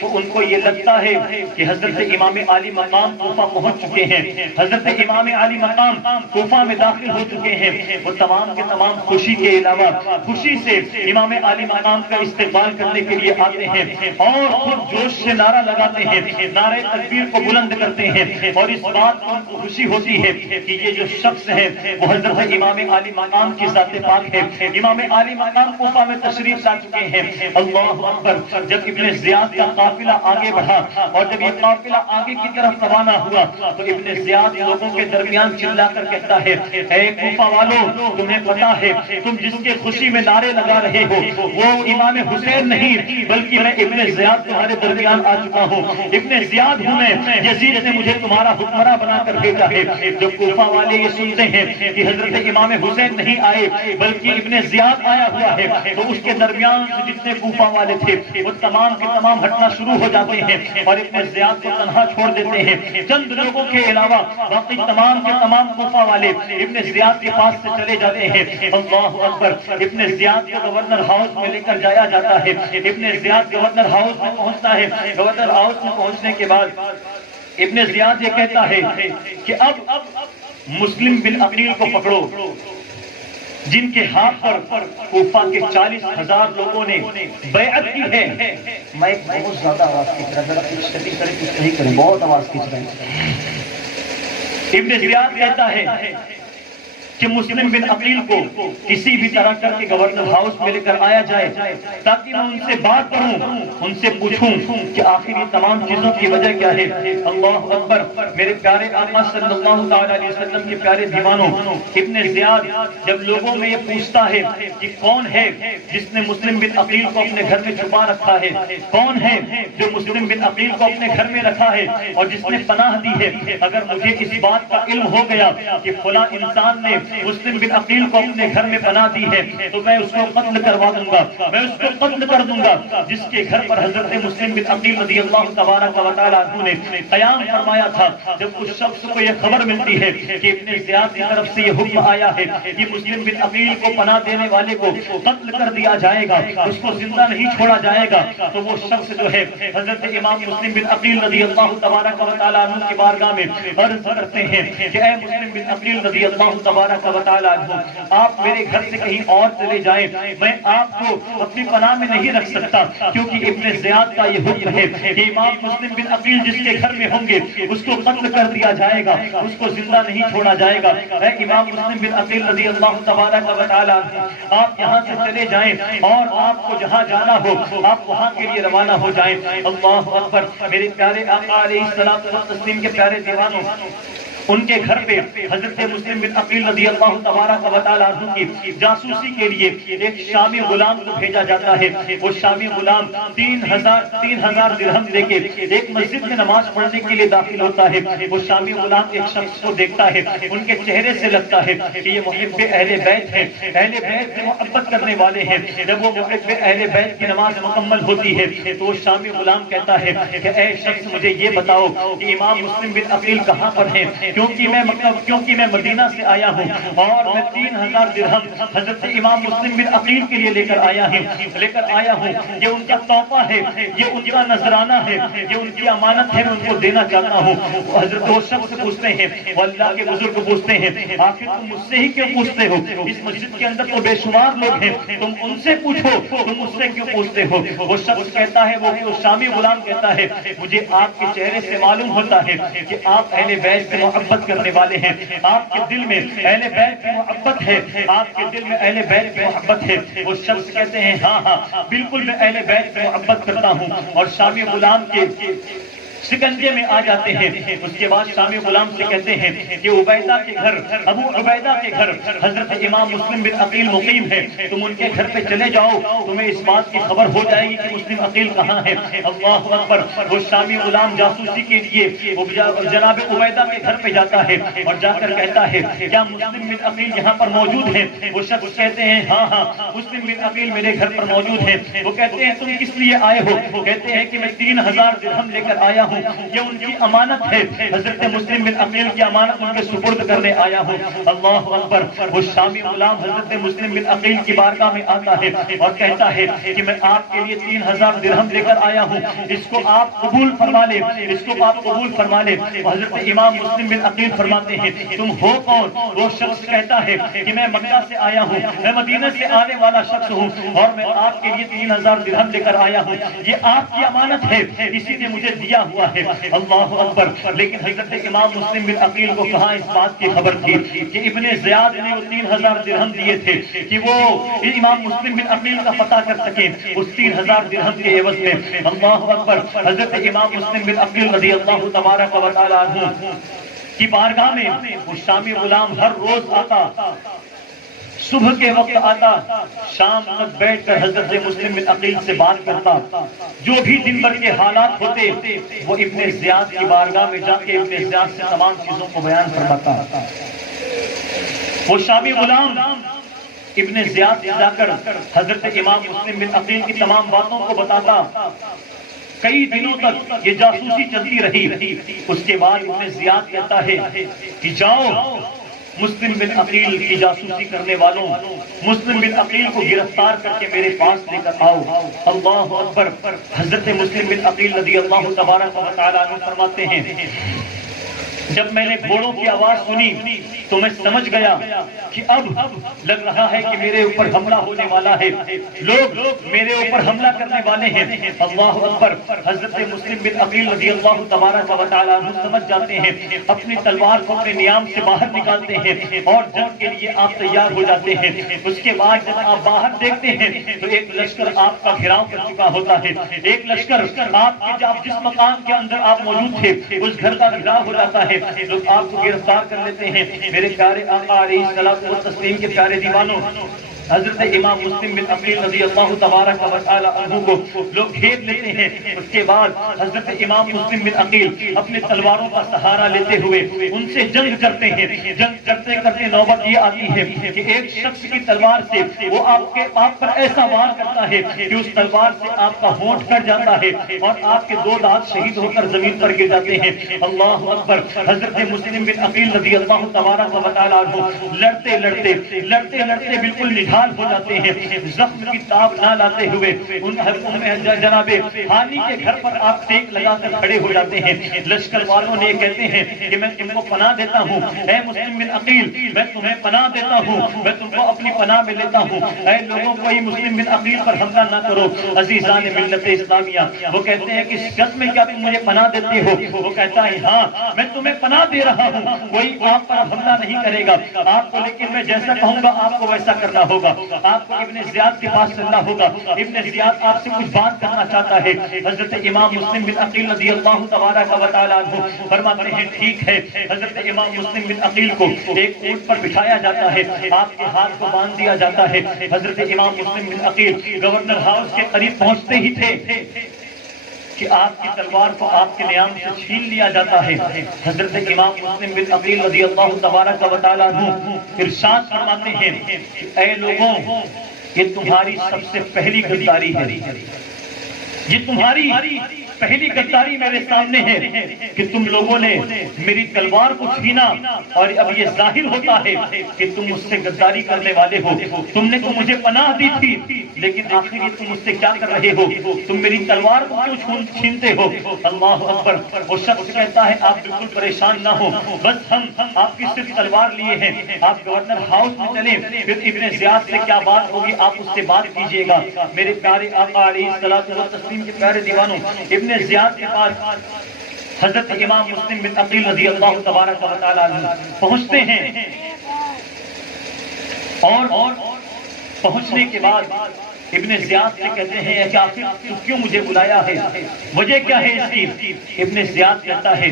تو ان کو یہ لگتا ہے کہ حضرت امام عالی مقام کوفہ پہنچ چکے ہیں، حضرت امام عالی مقام کوفہ میں داخل ہو چکے ہیں. وہ تمام کے تمام خوشی کے علاوہ خوشی سے امام عالی مقام کا استقبال کرنے کے لیے آتے ہیں اور خود جوش سے سے نعرہ لگاتے ہیں، نعرہ تکبیر کو بلند کرتے ہیں، اور اس بات کو ان کو خوشی ہوتی ہے کہ یہ جو شخص ہے وہ حضرت امام عالی مقام کی ذات پاک ہے۔ امام عالی مقام کوفہ میں تشریف لا چکے ہیں۔ اللہ اکبر۔ جب ابن زیاد کا قافلہ آگے بڑھا اور جب یہ قافلہ آگے کی طرف روانہ ہوا تو ابن زیاد لوگوں کے درمیان چلا کر کہتا ہے، اے کوفہ والوں، تمہیں پتا ہے تم جس کے خوشی میں نعرے لگا رہے ہو وہ امام حسین نہیں بلکہ میں ابن زیاد تمہارے درمیان آ چکا ہوں، ابن زیاد ہوں میں، یزید نے مجھے تمہارا حکمراں بنا کر بھیجا ہے۔ جب کوفہ والے یہ سنتے ہیں کہ حضرت امام حسین نہیں آئے بلکہ ابن زیاد آیا ہوا ہے تو اس کے درمیان سے جتنے کوفہ والے تھے وہ تمام کے تمام ہٹنا شروع ہو جاتے ہیں اور ابن زیاد کو تنہا چھوڑ دیتے ہیں۔ چند لوگوں کے علاوہ باقی تمام کے تمام کوفہ والے ابن زیاد کے پاس سے چلے جاتے ہیں۔ اللہ اکبر۔ ابن زیاد کو گورنر ہاؤس میں لے کر جایا جاتا ہے۔ ابن زیاد گورنر ہاؤس میں پہنچتا ہے۔ گورنر ہاؤس میں پہنچنے کے بعد ابن زیاد یہ کہتا ہے کہ اب مسلم بن عقیل کو پکڑو، جن کے ہاتھ پر کوفہ کے 40,000 لوگوں نے بیعت کی ہے۔ میں ایک بہت زیادہ آواز کھینچ رہا ہوں، ذرا کچھ سیٹنگ کریں، کچھ صحیح کریں، بہت آواز کھینچ رہے ہیں۔ ابن زیاد کہتا ہے کہ مسلم بن عقیل کو کسی بھی طرح کر کے گورنر ہاؤس میں لے کر آیا جائے تاکہ میں ان سے بات کروں، ان سے پوچھوں کہ آخر یہ تمام چیزوں کی وجہ کیا ہے۔ اللہ اکبر۔ میرے پیارے آقا صلی اللہ تعالی علیہ وسلم کے پیارے دیوانوں، ابن زیاد جب لوگوں میں یہ پوچھتا ہے کہ کون ہے جس نے مسلم بن عقیل کو اپنے گھر میں چھپا رکھا ہے، کون ہے جو مسلم بن عقیل کو اپنے گھر میں رکھا ہے اور جس نے پناہ دی ہے، اگر مجھے اس بات کا علم ہو گیا کہ فلاں انسان نے مسلم بن عقیل کو اپنے گھر میں پناہ دی ہے تو میں اس کو قتل کروا دوں گا، میں اس کو قتل کر دوں گا۔ جس کے گھر پر حضرت مسلم بن عقیل رضی اللہ تبارک و تعالی عنہ نے قیام فرمایا تھا، جب اس شخص کو یہ خبر ملتی ہے کہ ابن زیاد کی طرف سے یہ حکم آیا ہے کہ مسلم بن عقیل کو پناہ دینے والے کو قتل کر دیا جائے گا، اس کو زندہ نہیں چھوڑا جائے گا، تو وہ شخص جو ہے حضرت امام مسلم بن عقیل رضی اللہ تبارک و تعالی عنہ کی بارگاہ میں عرض کرتے ہیں کہ اے مسلم بن عقیل رضی اللہ تبارک و تعالی عنہ، آپ میرے گھر سے کہیں اور چلے جائیں، میں آپ کو اپنی پناہ میں نہیں رکھ سکتا، کیونکہ ابن زیاد کا یہ حکم ہے کہ امام مسلم بن عقیل جس کے گھر میں ہوں گے اس کو قتل کر دیا جائے گا، اس کو زندہ نہیں چھوڑا جائے گا۔ اے امام مسلم بن عقیل رضی اللہ تبارک و تعالی عنہ، آپ یہاں سے چلے جائیں اور آپ کو جہاں جانا ہو آپ وہاں کے لیے روانہ ہو جائیں۔ اللہ اکبر۔ میرے پیارے آقا علیہ الصلوۃ والتسلیم کے پیارے دیوانوں، ان کے گھر پہ حضرت مسلم بن عقیل رضی اللہ تبارک و تعالی عنہ کی جاسوسی کے لیے ایک شامی غلام کو بھیجا جاتا ہے۔ وہ شامی غلام 3,000 درہم دے کے ایک مسجد میں نماز پڑھنے کے لیے داخل ہوتا ہے۔ وہ شامی غلام ایک شخص کو دیکھتا ہے، ان کے چہرے سے لگتا ہے کہ یہ محب اہل بیت ہیں، اہل بیت سے محبت کرنے والے ہیں۔ جب وہ محب اہل بیت کی نماز مکمل ہوتی ہے تو وہ شامی غلام کہتا ہے کہ اے شخص مجھے یہ بتاؤ کہ امام مسلم بن عقیل کہاں پر ہیں، کیونکہ میں مدینہ سے آیا ہوں اور میں 3,000 درہم حضرت امام مسلم بن عقیل کے لیے لے کر آیا ہوں، یہ ان کا تحفہ ہے، یہ ان کا نذرانہ ہے، یہ ان کی امانت ہے، میں ان کو دینا چاہتا ہوں۔ حضرت وہ شخص پوچھتے ہیں، وہ اللہ کے بزرگ پوچھتے ہیں، آخر تم مجھ سے ہی کیوں پوچھتے ہو؟ اس مسجد کے اندر تو بے شمار لوگ ہیں، تم ان سے پوچھو، تم مجھ سے کیوں پوچھتے ہو؟ وہ شخص کہتا ہے، وہ شامی غلام کہتا ہے، مجھے آپ کے چہرے سے معلوم ہوتا ہے کہ آپ اہل بیت سے محبت کرنے والے ہیں، آپ کے دل میں اہل بیت کی محبت ہے، آپ کے دل میں اہل بیت کی محبت ہے۔ وہ شخص کہتے ہیں ہاں بالکل میں اہل بیت کی محبت کرتا ہوں، اور شامی غلام کے سکنجے میں آ جاتے ہیں۔ اس کے بعد شامی غلام سے کہتے ہیں کہ عبیدہ کے گھر، ابو عبیدہ کے گھر حضرت امام مسلم بن عقیل مقیم ہے، تم ان کے گھر پہ چلے جاؤ، تمہیں اس بات کی خبر ہو جائے گی کہ مسلم عقیل کہاں ہے۔ اللہ اکبر۔ وہ شامی غلام جاسوسی کے لیے جناب عبیدہ کے گھر پہ جاتا ہے اور جا کر کہتا ہے کیا مسلم بن عقیل یہاں پر موجود ہیں؟ وہ شخص کہتے ہیں ہاں مسلم بن عقیل میرے گھر پر موجود ہیں۔ وہ کہتے ہیں تم کس لیے آئے ہو؟ وہ کہتے ہیں کہ میں 3,000 درہم لے کر آیا ہوں ہوں، یہ ان کی امانت ہے، حضرت مسلم بن عقیل کی امانت ان کے سپرد کرنے آیا ہوں۔ اللہ اکبر۔ وہ شامی غلام حضرت مسلم بن عقیل کی بارگاہ میں آتا ہے اور کہتا ہے کہ میں آپ کے لیے 3000 درہم لے کر آیا ہوں، اس کو آپ قبول فرما لیں، اس کو آپ قبول فرما لیں۔ حضرت امام مسلم بن عقیل فرماتے ہیں تم ہو کون؟ وہ شخص کہتا ہے کہ میں مکہ سے آیا ہوں، میں مدینہ سے آنے والا شخص ہوں اور میں آپ کے لیے 3000 درہم لے کر آیا ہوں، یہ آپ کی امانت ہے، کسی نے مجھے دیا ہوا ہے۔ اللہ اکبر۔ لیکن حضرت امام مسلم بن عقیل کو کہاں اس بات کی خبر تھی کہ ابن زیاد نے وہ 3000 درہم دیے تھے کہ وہ امام مسلم بن عقیل کا پتہ کر سکیں اس 3000 درہم کے عوض میں۔ اللہ اکبر۔ حضرت امام مسلم بن عقیل رضی اللہ تبارک و تعالی عنہ کی بارگاہ میں وہ شامی غلام ہر روز آتا، صبح کے وقت آتا، شام تک بیٹھ کر حضرت مسلم بن عقیل سے بات کرتا، جو بھی دن بھر کے حالات ہوتے وہ ابن زیاد کی بارگاہ میں جا کے ابن زیاد سے تمام چیزوں کو بیان فرماتا۔ وہ شامی غلام ابن زیاد سے جا کر حضرت امام مسلم بن عقیل کی تمام باتوں کو بتاتا۔ کئی دنوں تک یہ جاسوسی چلتی رہی۔ اس کے بعد ابن زیاد کہتا ہے کہ جاؤ مسلم بن عقیل کی جاسوسی کرنے والوں، مسلم بن عقیل کو گرفتار کر کے میرے پاس لے کر آؤ۔ اللہ اکبر۔ حضرت مسلم بن عقیل رضی اللہ تبارک و تعالی عنہ فرماتے ہیں جب میں نے گھوڑوں کی آواز سنی تو میں سمجھ گیا کہ اب لگ رہا ہے کہ میرے اوپر حملہ ہونے والا ہے، لوگ میرے اوپر حملہ کرنے والے ہیں۔ اللہ اکبر۔ حضرت مسلم بن عقیل رضی اللہ تبارک و تعالی عنہ سمجھ جاتے ہیں، اپنی تلوار کو اپنے نیام سے باہر نکالتے ہیں اور جنگ کے لیے آپ تیار ہو جاتے ہیں۔ اس کے بعد جب آپ باہر دیکھتے ہیں تو ایک لشکر آپ کا گھیراؤ کر چکا ہوتا ہے، ایک لشکر آپ کے جس مکان کے اندر آپ موجود تھے اس گھر کا گھیراؤ ہو جاتا ہے، لوگ آپ کو گرفتار کر لیتے ہیں۔ میرے پیارے آقا علیہ الصلوۃ والتسلیم کے پیارے دیوانوں، حضرت امام مسلم بن عقیل رضی اللہ تبارک و تعالی عنہ کو لوگ گھیر لیتے ہیں۔ اس کے بعد حضرت امام مسلم بن عقیل اپنے تلواروں کا سہارا لیتے ہوئے ان سے جنگ کرتے ہیں۔ جنگ کرتے کرتے نوبت یہ آتی ہے کہ ایک شخص کی تلوار سے وہ آپ پر ایسا وار کرتا ہے کہ اس تلوار سے آپ کا ہونٹ کٹ جاتا ہے اور آپ کے 2 دانت شہید ہو کر زمین پر گر جاتے ہیں۔ اللہ اکبر۔ حضرت مسلم بن عقیل رضی اللہ تبارک و تعالی عنہ لڑتے لڑتے بالکل نڈھال ہو جاتے ہیں، زخم کی تاب نہ لاتے ہوئے جناب ہانی کے گھر پر آپ ٹیک لگا کر کھڑے ہو جاتے ہیں۔ لشکر والوں نے کہتے ہیں کہ میں تم کو پناہ دیتا ہوں، اے مسلم بن عقیل میں تمہیں پناہ دیتا ہوں، میں تم کو اپنی پناہ میں لیتا ہوں، اے لوگوں کوئی مسلم بن عقیل پر حملہ نہ کرو۔ عزیزان ملت اسلامیہ، وہ کہتے ہیں کہ سچ میں کیا تم مجھے پناہ دیتے ہو؟ وہ کہتا ہے ہاں میں تمہیں پناہ دے رہا ہوں، کوئی آپ پر حملہ نہیں کرے گا آپ کو، لیکن میں جیسا کہوں گا آپ کو ویسا کرنا ہوگا، آپ کو ابن زیاد کے پاس چلنا ہوگا، ابن زیاد آپ سے کچھ بات کرنا چاہتا ہے۔ حضرت امام مسلم بن عقیل رضی اللہ تبارک و تعالی عنہ فرماتے ہیں ٹھیک ہے۔ حضرت امام مسلم بن عقیل کو ایک اونٹ پر بٹھایا جاتا ہے، آپ کے ہاتھ کو باندھ دیا جاتا ہے۔ حضرت امام مسلم بن عقیل گورنر ہاؤس کے قریب پہنچتے ہی تھے کہ آپ کی تلوار کو آپ کے نیام سے چھین لیا جاتا ہے۔ حضرت امام مسلم بن عقیل رضی اللہ تبارک و تعالی عنہ ارشاد فرماتے ہیں کہ اے لوگوں یہ تمہاری سب سے پہلی غداری ہے، یہ تمہاری پہلی غداری میرے سامنے ہے کہ تم لوگوں نے میری تلوار کو چھینا، اور اب یہ ظاہر ہوتا ہے کہ تم مجھ سے غداری کرنے والے ہو۔ تم نے تو مجھے پناہ دی تھی لیکن آخر یہ تم مجھ سے کیا کر رہے ہو؟ تم میری تلوار کو کیوں چھینتے ہو؟ اللہ اکبر۔ وہ شخص کہتا ہے آپ بالکل پریشان نہ ہو، بس ہم آپ کی صرف تلوار لیے ہیں، آپ گورنر ہاؤس میں چلیں، پھر ابن زیاد سے کیا بات ہوگی آپ اس سے بات کیجئے گا۔ میرے پیارے آقا علیہ الصلوۃ والتسلیم کے پیارے دیوانوں، ابن زیاد کے پاس حضرت امام مسلم بن عقیل رضی اللہ تبارک و تعالی عنہ پہنچتے ہیں، اور پہنچنے کے بعد ابن زیاد سے کہتے ہیں کہ آخر تو کیوں مجھے بلایا ہے، وجہ کیا ہے اس کی؟ ابن زیاد کہتا ہے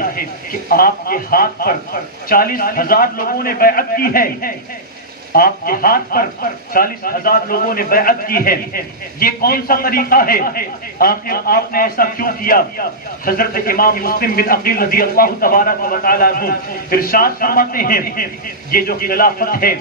کہ آپ کے ہاتھ پر 40,000 لوگوں نے بیعت کی ہے، آپ کے ہاتھ پر 40,000 لوگوں نے بیعت کی ہے، یہ کون سا طریقہ ہے؟ آخر آپ نے ایسا کیوں کیا؟ حضرت امام مسلم بن عقیل رضی اللہ تبارک و تعالیٰ عنہ ارشاد فرماتے ہیں یہ جو خلافت ہے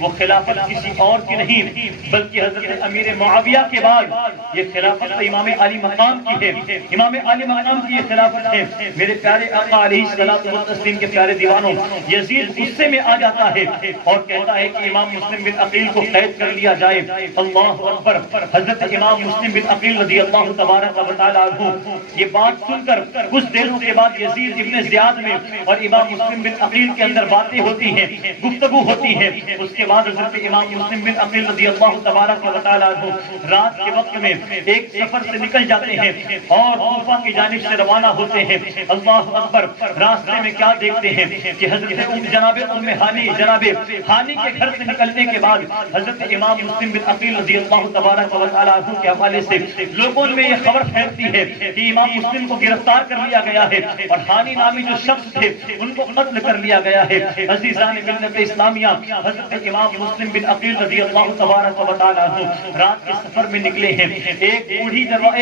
وہ خلافت کسی اور کی نہیں بلکہ حضرت امیر معاویہ کے بعد یہ خلافت امام علی مقام کی ہے، امام علی مقام کی یہ خلافت ہے۔ میرے پیارے آقا علیہ الصلوۃ والتسلیم کے پیارے دیوانوں، یزید غصے میں آ جاتا ہے اور کہتا ہے کہ امام مسلم بن عقیل کو قید کر لیا جائے۔ اللہ اکبر! حضرت امام مسلم بن عقیل رضی اللہ تبارک و تعالیٰ عنہ یہ بات سن کر کچھ دنوں کے بعد یزید ابن زیاد میں اور امام مسلم بن عقیل کے اندر باتیں ہوتی ہیں، گفتگو ہوتی ہے۔ اس کے بعد حضرت امام مسلم بن عقیل رضی اللہ تبارک و تعالیٰ عنہ رات کے وقت میں ایک سفر سے نکل جاتے ہیں اور کوفہ کی جانب سے روانہ ہوتے ہیں۔ اللہ اکبر! راستے میں کیا دیکھتے ہیں کہ حضرت جناب ہانی کے گھر سے نکلنے کے بعد حضرت امام مسلم بن عقیل رضی اللہ تبارک و تعالیٰ عنہ کے حوالے سے لوگوں میں یہ خبر پھیلتی ہے کہ امام مسلم کو گرفتار کر لیا گیا ہے اور ہانی نامی جو شخص تھے ان کو قتل کر لیا گیا ہے۔ عزیزان ملت اسلامیہ، حضرت امام مسلم بن عقیل رضی اللہ تبارک و تعالیٰ عنہ رات کے سفر میں نکلے ہیں۔ ایک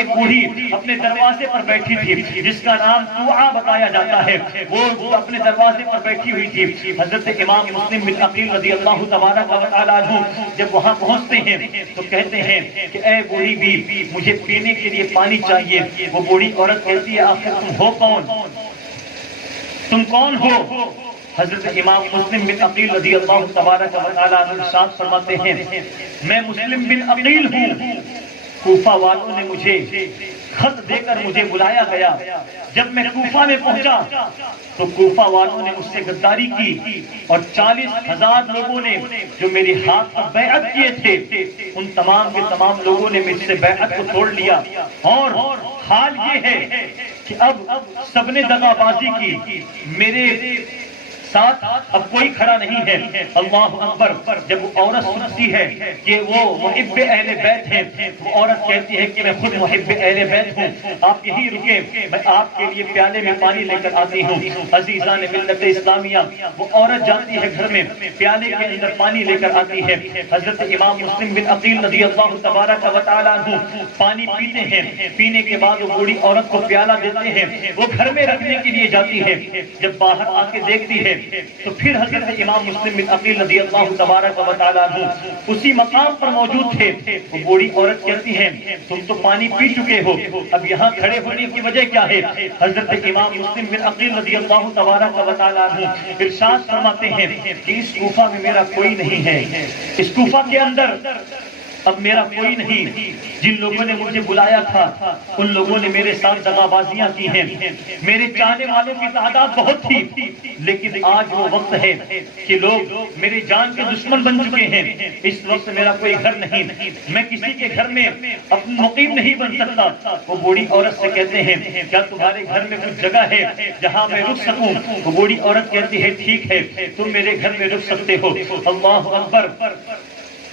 بوڑھی اپنے دروازے پر بیٹھی تھی جس کا نام توعا بتایا جاتا ہے، وہ اپنے دروازے پر بیٹھی ہوئی تھی۔ حضرت امام مسلم بن عقیل رضی اللہ تبارک و تعالیٰ عنہ جب وہاں پہنچتے ہیں تو کہتے ہیں کہ اے بوڑھی بی، مجھے پینے کے لیے پانی چاہیے۔ وہ بوڑھی عورت کہتی ہے آخر تم ہو کون؟ تم کون ہو؟ حضرت امام مسلم بن عقیل رضی اللہ تبارک و تعالیٰ عنہ ارشاد فرماتے ہیں میں مسلم بن عقیل ہوں، کوفہ والوں نے مجھے خط دے کر مجھے بلایا گیا۔ جب میں کوفہ میں پہنچا تو کوفہ والوں نے مجھ سے غداری کی اور 40,000 لوگوں نے جو میرے ہاتھ پر بیعت کیے تھے ان تمام کے تمام لوگوں نے مجھ سے بیعت کو توڑ لیا، اور حال یہ ہے کہ اب سب نے دغا بازی کی، میرے ساتھ اب کوئی کھڑا نہیں ہے۔ اللہ اکبر! جب وہ عورت سنتی ہے کہ وہ محب اہل بیت ہیں، وہ عورت کہتی ہے کہ میں خود محب اہل بیت ہوں، آپ یہی رکے، میں آپ کے لیے پیالے میں پانی لے کر آتی ہوں۔ عزیزان ملت اسلامیہ، وہ عورت جاتی ہے گھر میں، پیالے کے اندر پانی لے کر آتی ہے۔ حضرت امام مسلم بن عقیل رضی اللہ تبارک و تعالیٰ عنہ پانی پیتے ہیں، پینے کے بعد وہ بوڑھی عورت کو پیالہ دیتے ہیں، وہ گھر میں رکھنے کے لیے جاتی ہے۔ جب باہر آ کے دیکھتی ہے تو پھر حضرت امام مسلم بن عقیل رضی اللہ تبارک و تعالیٰ عنہ اسی مقام پر موجود تھے۔ وہ بوڑھی عورت کہتی ہے تم تو پانی پی چکے ہو، اب یہاں کھڑے ہونے کی وجہ کیا ہے؟ حضرت امام مسلم بن عقیل رضی اللہ تبارک و تعالیٰ عنہ ارشاد فرماتے ہیں کہ اس کوفہ میں میرا کوئی نہیں ہے، اس کوفہ کے اندر اب میرا کوئی نہیں۔ جن لوگوں نے مجھے بلایا تھا ان لوگوں نے میرے ساتھ دغا بازیاں کی ہیں، میرے چاہنے والوں کی تعداد بہت تھی، لیکن آج وہ وقت ہے کہ لوگ میری جان کے دشمن بن چکے ہیں۔ اس وقت میرا کوئی گھر نہیں، میں کسی کے گھر میں اپنا مقیم نہیں بن سکتا۔ وہ بوڑھی عورت سے کہتے ہیں کیا تمہارے گھر میں کچھ جگہ ہے جہاں میں رک سکوں؟ وہ بوڑھی عورت کہتی ہے ٹھیک ہے، تم میرے گھر میں رک سکتے ہو۔ اللہ اکبر!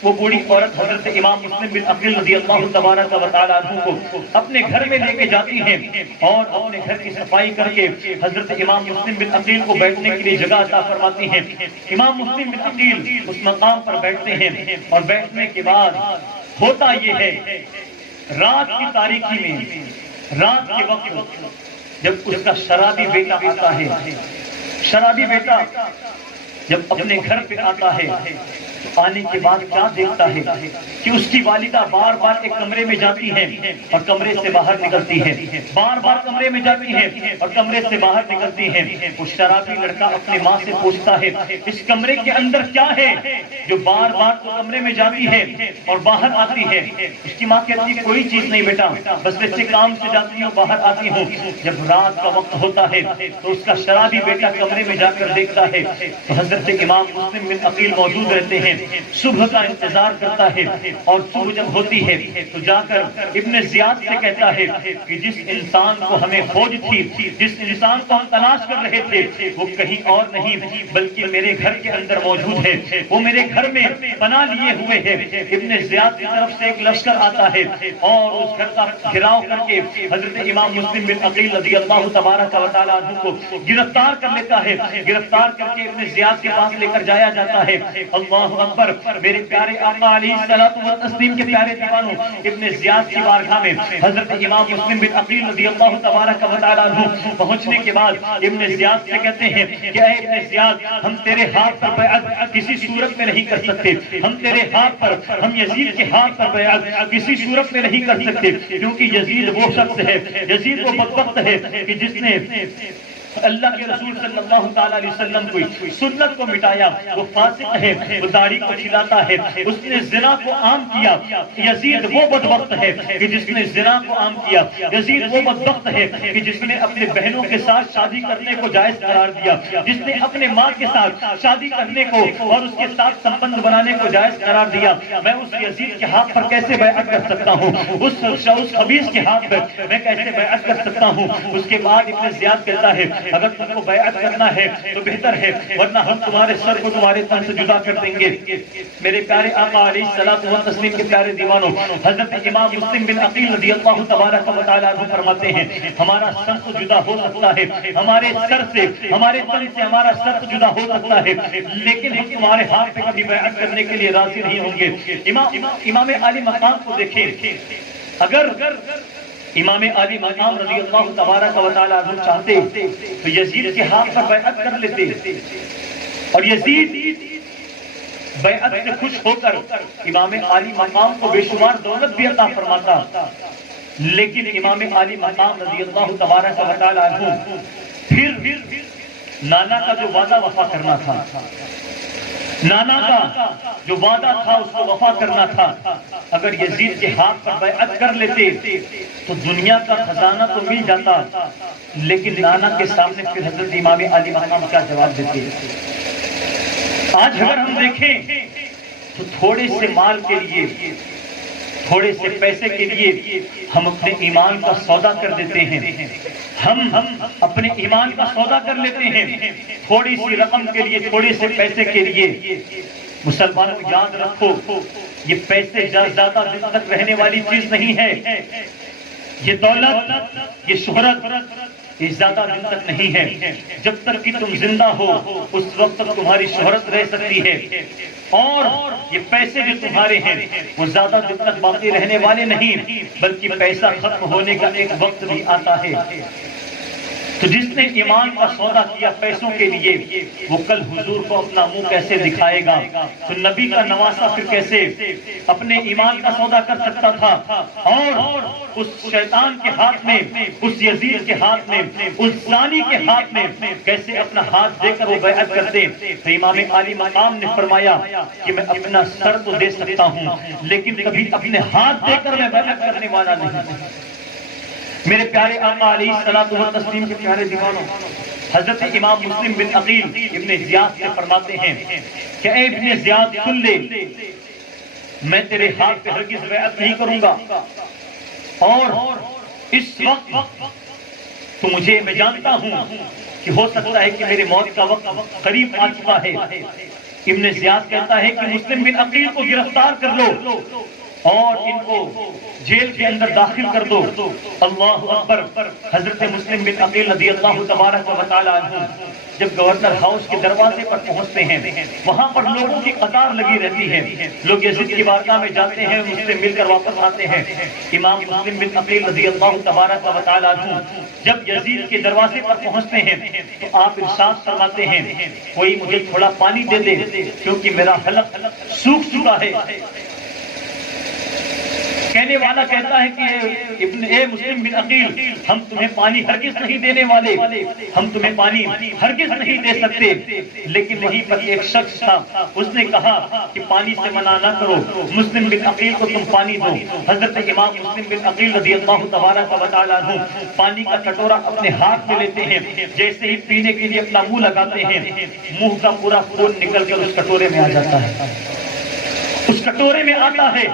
وہ بوڑھی عورت حضرت امام مسلم بن عقیل رضی اللہ تبارک و تعالیٰ عنہ کو اپنے گھر میں لے کے جاتی ہیں اور اپنے گھر کی صفائی کر کے حضرت امام مسلم بن عقیل کو بیٹھنے کے لیے جگہ عطا فرماتی ہیں۔ امام مسلم بن عقیل اس مقام پر بیٹھتے ہیں اور بیٹھنے کے بعد ہوتا یہ ہے رات کی تاریکی میں، رات کے وقت جب اس کا شرابی بیٹا آتا ہے، شرابی بیٹا جب اپنے گھر پہ آتا ہے تو آنے کے بعد کیا دیکھتا ہے کہ اس کی والدہ بار بار ایک کمرے میں جاتی ہے اور کمرے سے باہر نکلتی ہے، بار بار کمرے میں جاتی ہے اور کمرے سے باہر نکلتی ہے۔ وہ شرابی لڑکا اپنی ماں سے پوچھتا ہے اس کمرے کے اندر کیا ہے جو بار بار تو کمرے میں جاتی ہے اور باہر آتی ہے؟ اس کی ماں کہتی ہے کوئی چیز نہیں بیٹا، بس بچے کام سے جاتی ہوں باہر آتی ہوں۔ جب رات کا وقت ہوتا ہے تو اس کا شرابی بیٹا کمرے میں جا کر دیکھتا ہے تو حضرت امام مسلم بن عقیل موجود رہتے ہیں، صبح کا انتظار کرتا ہے اور صبح جب ہوتی ہے تو جا کر ابن زیاد سے کہتا ہے کہ جس انسان کو ہمیں کھوج تھی، جس انسان کو ہم تلاش کر رہے تھے وہ کہیں اور نہیں بلکہ میرے گھر کے اندر موجود ہے، وہ میرے گھر میں پناہ لیے ہوئے ہے۔ ابن زیاد کی طرف سے ایک لشکر آتا ہے اور اس گھر کا گھراؤ کر کے حضرت امام مسلم بن عقیل رضی اللہ تبارک و تعالیٰ عنہ کو گرفتار کر لیتا ہے۔ گرفتار کر کے ابن زیاد کے پاس لے کر جایا جاتا ہے۔ اللہ اکبر، میرے پیارے آقا علیہ الصلوۃ والتسلیم کے پیارے دیوانوں، ابن زیاد کی بارگاہ میں حضرت امام مسلم بن عقیل رضی اللہ تبارک و تعالیٰ عنہ پہنچنے کے بعد ابن زیاد سے کہتے ہیں کہ اے ابن زیاد، ہم تیرے ہاتھ پر بیعت کسی صورت میں نہیں کر سکتے، ہم تیرے ہاتھ پر، ہم یزید کے ہاتھ پر بیعت کسی صورت میں نہیں کر سکتے، کیونکہ یزید وہ شخص ہے، یزید وہ بدبخت ہے کہ جس نے اللہ کے رسول صلی اللہ تعالیٰ علیہ وسلم کو سنت کو مٹایا، وہ فاسق ہے، وہ داڑھی کو کھلاتا ہے، اس نے زنا کو عام کیا۔ یزید وہ بدبخت ہے کہ جس نے زنا کو عام کیا، یزید وہ بدبخت ہے کہ جس نے اپنے بہنوں کے ساتھ شادی کرنے کو جائز قرار دیا، جس نے اپنے ماں کے ساتھ شادی کرنے کو اور اس کے ساتھ سمبند بنانے کو جائز قرار دیا۔ میں اس یزید کے ہاتھ پر کیسے بیعت کر سکتا ہوں؟ اس خبیث کے ہاتھ پر میں کیسے بیعت کر سکتا ہوں؟ اس کے بعد ابن زیاد کہتا ہے اگر تم کو بیعت کرنا ہے تو بہتر ہے، ورنہ ہم تمہارے سر کو تمہارے تن سے جدا کر دیں گے۔ میرے پیارے آقا علیہ الصلوۃ والتسلیم کے پیارے دیوانوں، حضرت امام مسلم بن عقیل رضی اللہ تبارک و تعالیٰ عنہ فرماتے ہیں ہمارا سر تو جدا ہو سکتا ہے، ہمارے سر سے، ہمارے تن سے ہمارا سر تو جدا ہو سکتا ہے، لیکن ہم تمہارے ہاتھ پہ کبھی بیعت کرنے کے لیے راضی نہیں ہوں گے۔ امام عالی مقام کو دیکھیں، اگر امام علی مقام رضی اللہ تبارک و تعالیٰ عنہ چاہتے تو یزید کے ہاتھ پر بیعت کر لیتے، اور یزید بیعت سے خوش ہو کر امام علی مقام کو بے شمار دولت بھی عطا فرماتا، لیکن امام علی مقام رضی اللہ تبارک و تعالیٰ عنہ پھر نانا کا جو وعدہ وفا کرنا تھا، نانا کا جو وعدہ تھا اس کو وفا کرنا تھا، اگر یزید کے ہاتھ پر بیعت کر لیتے تو دنیا کا خزانہ تو مل جاتا، لیکن نانا کے سامنے پھر حضرت امام علی مقام کیا جواب دیتے؟ آج اگر ہم دیکھیں تو تھوڑے سے مال کے لیے، تھوڑے سے پیسے کے لیے ہم اپنے ایمان کا سودا کر دیتے ہیں، ہم اپنے ایمان کا سودا کر لیتے ہیں تھوڑی سی رقم کے لیے، تھوڑے سے پیسے کے لیے۔ مسلمانوں یاد رکھو، یہ پیسے زیادہ دن تک رہنے والی چیز نہیں ہے، یہ دولت، یہ شہرت، یہ زیادہ دن تک نہیں ہے۔ جب تک کہ تم زندہ ہو اس وقت تک تمہاری شہرت رہ سکتی ہے، اور یہ پیسے جو تمہارے ہیں وہ زیادہ دن تک باقی رہنے والے نہیں، بلکہ پیسہ ختم ہونے کا ایک وقت بھی آتا ہے۔ تو جس نے ایمان کا سودا کیا پیسوں کے لیے، وہ کل حضور کو اپنا منہ کیسے دکھائے گا؟ تو نبی کا نواسہ پھر کیسے اپنے ایمان کا سودا کر سکتا تھا؟ اور اس شیطان کے ہاتھ میں، اس یزید کے ہاتھ میں، اس زانی کے ہاتھ میں کیسے اپنا ہاتھ دے کر وہ بیعت کرتے؟ تو امام علی مقام نے فرمایا کہ میں اپنا سر تو دے سکتا ہوں، لیکن کبھی اپنے ہاتھ دے کر میں بیعت کرنے والا نہیں۔ میرے پیارے آقا علیہ الصلوۃ والتسلیم کے پیارے دیوانوں، حضرت امام مسلم بن عقیل ابن زیاد سے فرماتے ہیں کہ اے ابن زیاد سن لے، میں تیرے ہاتھ پہ ہرگز بیعت نہیں کروں گا، اور اس وقت تو مجھے، میں جانتا ہوں کہ ہو سکتا ہے کہ میرے موت کا وقت قریب آ چکا ہے۔ ابن زیاد کہتا ہے کہ مسلم بن عقیل کو گرفتار کر لو اور ان کو جیل کے اندر داخل کر دو۔ اللہ اکبر۔ حضرت مسلم بن عقیل رضی اللہ تبارک و تعالیٰ عنہ جب گورنر ہاؤس کے دروازے پر پہنچتے ہیں، وہاں پر لوگوں کی قطار لگی رہتی ہے، لوگ یزید کی بارگاہ میں جاتے ہیں، اس سے مل کر واپس آتے ہیں۔ امام مسلم بن عقیل رضی اللہ تبارک و تعالیٰ عنہ جب یزید کے دروازے پر پہنچتے ہیں تو آپ ارشاد فرماتے ہیں کوئی مجھے تھوڑا پانی دے دے کیونکہ میرا حلق سوکھ چکا ہے۔ کہنے والا کہتا ہے کہ اے مسلم بن عقیل، ہم تمہیں پانی ہرگز نہیں دینے والے، ہم تمہیں پانی ہرگز نہیں دے سکتے، لیکن وہیں پر ایک شخص تھا، اس نے کہا کہ پانی سے منع نہ کرو، مسلم بن عقیل کو تم پانی دو۔ حضرت امام مسلم بن عقیل رضی اللہ تبارک و تعالیٰ عنہ پانی کا کٹورا اپنے ہاتھ میں لیتے ہیں، جیسے ہی پینے کے لیے اپنا منہ لگاتے ہیں، منہ کا پورا خون نکل کر اس کٹورے میں آ جاتا ہے، اس کٹورے میں آتا ہے۔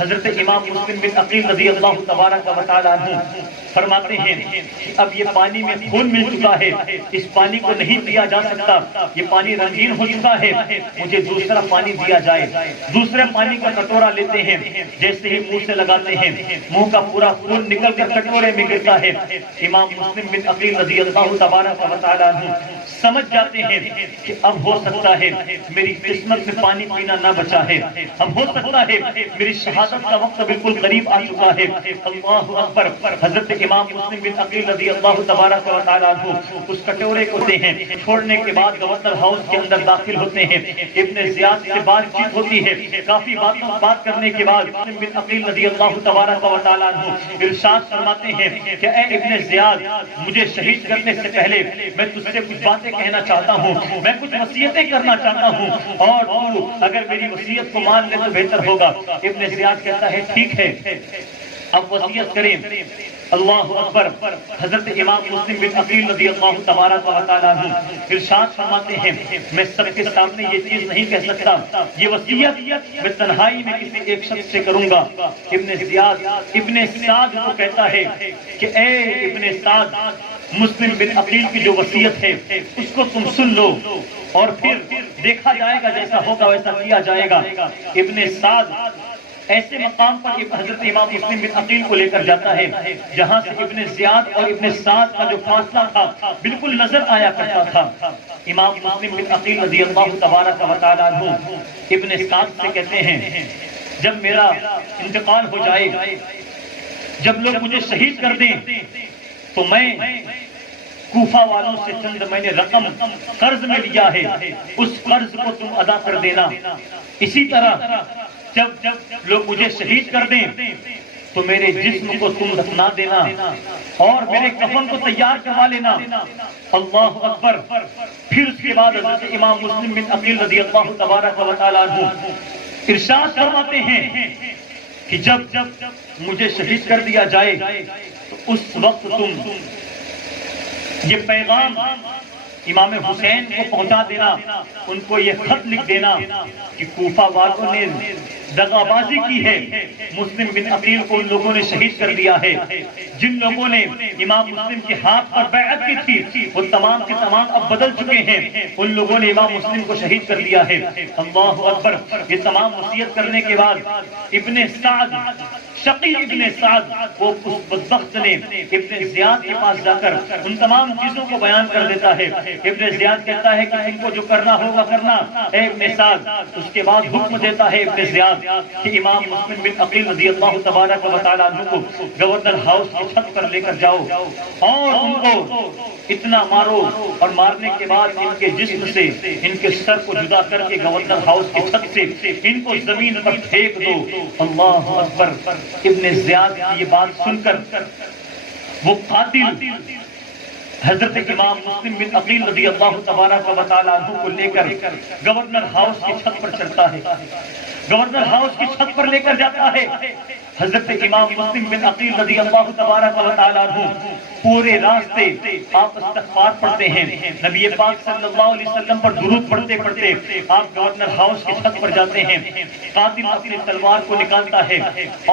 حضرت امام مسلم بن عقیل رضی اللہ تبارک و تعالیٰ عنہ فرماتے ہیں کہ اب یہ پانی میں خون مل چکا ہے، اس پانی کو نہیں پیا جا سکتا، یہ پانی رنگین ہو چکا ہے، مجھے دوسرا پانی دیا جائے۔ دوسرے پانی کا کٹورا لیتے ہیں، جیسے ہی منہ سے لگاتے ہیں منہ کا پورا خون نکل کر کٹورے میں گرتا ہے۔ امام مسلم بن عقیل رضی اللہ تبارک و تعالیٰ عنہ سمجھ جاتے ہیں کہ اب ہو سکتا ہے میری قسمت میں پانی پینا نہ بچا ہے، اب ہو سکتا ہے میری شہادت کا وقت بالکل قریب آ چکا ہے۔ اللہ اکبر۔ حضرت امام مسلم بن عقیل رضی اللہ تبارک و تعالیٰ عنہ اس کٹورے کو ہوتے ہیں، چھوڑنے کے بعد گورنر ہاؤس کے اندر داخل ہوتے ہیں۔ ابن زیاد سے بات چیت ہوتی ہے، کافی بات کرنے کے بعد مسلم بن عقیل رضی اللہ تبارک و تعالیٰ عنہ ارشاد فرماتے ہیں کہ اے ابن زیاد، مجھے شہید کرنے سے پہلے میں تجھ سے کچھ باتیں کہنا چاہتا ہوں، میں کچھ وصیتیں کرنا چاہتا ہوں، اور تو اگر میری وصیت کو مان لے تو بہتر ہوگا۔ ابن زیاد کہتا ہے ٹھیک ہے، اب وصیت کریں۔ اللہ اکبر۔ حضرت امام مسلم بن عقیل رضی اللہ تبارک و تعالیٰ عنہ ارشاد فرماتے ہیں میں سب کے سامنے یہ چیز نہیں کہہ سکتا، یہ وصیت میں تنہائی میں کسی ایک شخص سے کروں گا۔ ابن سعد کو کہتا ہے کہ اے ابن سعد، مسلم بن عقیل کی جو وصیت ہے اس کو تم سن لو اور پھر دیکھا جائے گا، جیسا ہوگا ویسا کیا جائے گا۔ ابن سعد ایسے مقام پر حضرت امام مسلم بن عقیل کو لے کر جاتا ہے جہاں سے ابن زیاد اور ابن سعد کا جو فاصلہ تھا بالکل نظر آیا کرتا تھا۔ امام مسلم بن عقیل رضی اللہ تبارک و تعالیٰ عنہ ابن سعد سے کہتے ہیں جب میرا انتقال ہو جائے، جب لوگ مجھے شہید کر دیں تو میں کوفہ والوں سے چند میں نے رقم قرض میں لیا ہے، اس قرض کو تم ادا کر دینا۔ اسی طرح جب لوگ مجھے شہید کر دیں تو میرے جسم کو تم دفنا دینا اور میرے کفن کو تیار کروا لینا۔ اللہ اکبر۔ پھر اس کے بعد حضرت امام مسلم بن عقیل رضی اللہ تبارک و تعالیٰ عنہ ارشاد فرماتے ہیں کہ جب مجھے شہید کر دیا جائے تو اس وقت تم یہ پیغام امام حسین کو پہنچا دینا، ان کو یہ خط لکھ دینا کہ کوفہ والوں نے دغا بازی کی ہے، مسلم بن عقیل کو ان لوگوں نے شہید کر دیا ہے، جن لوگوں نے امام مسلم کے ہاتھ پر بیعت کی تھی وہ تمام کے تمام اب بدل چکے ہیں، ان لوگوں نے امام مسلم کو شہید کر دیا ہے۔ اللہ اکبر۔ یہ تمام وصیت کرنے کے بعد ابن سعد، شقی ابن سعد، وہ اس بدبخت نے ابن زیاد کے پاس جا کر ان تمام چیزوں کو بیان کر دیتا ہے۔ ابن زیاد کہتا ہے کہ ان کو جو کرنا ہوگا کرنا اے ابن سعد۔ اس کے بعد حکم دیتا ہے ابن زیاد کہ امام مسلم بن عقیل رضی اللہ تبارک و تعالیٰ عنہ کو گورنر ہاؤس کی چھت پر لے کر جاؤ اور ان کو اتنا مارو، اور مارنے کے بعد ان کے جسم سے ان کے سر کو جدا کر کے گورنر ہاؤس کی چھت سے ان کو زمین پر پھینک دو۔ اللہ اکبر۔ ابن زیاد کی یہ بات سن کر وہ قاتل حضرت امام مسلم بن عقیل رضی اللہ تبارک و تعالیٰ عنہ کو لے کر گورنر ہاؤس کی چھت پر چڑھتا ہے، گورنر ہاؤس کی چھت پر لے کر جاتا ہے۔ حضرت امام مسلم بن عقیل رضی اللہ تبارک و تعالیٰ عنہ پورے راستے آپ استغفار پڑھتے ہیں، نبی پاک صلی اللہ علیہ وسلم پر درود پڑھتے پڑھتے آپ گورنر ہاؤس کی چھت پر جاتے ہیں۔ قاتل اپنی تلوار کو نکالتا ہے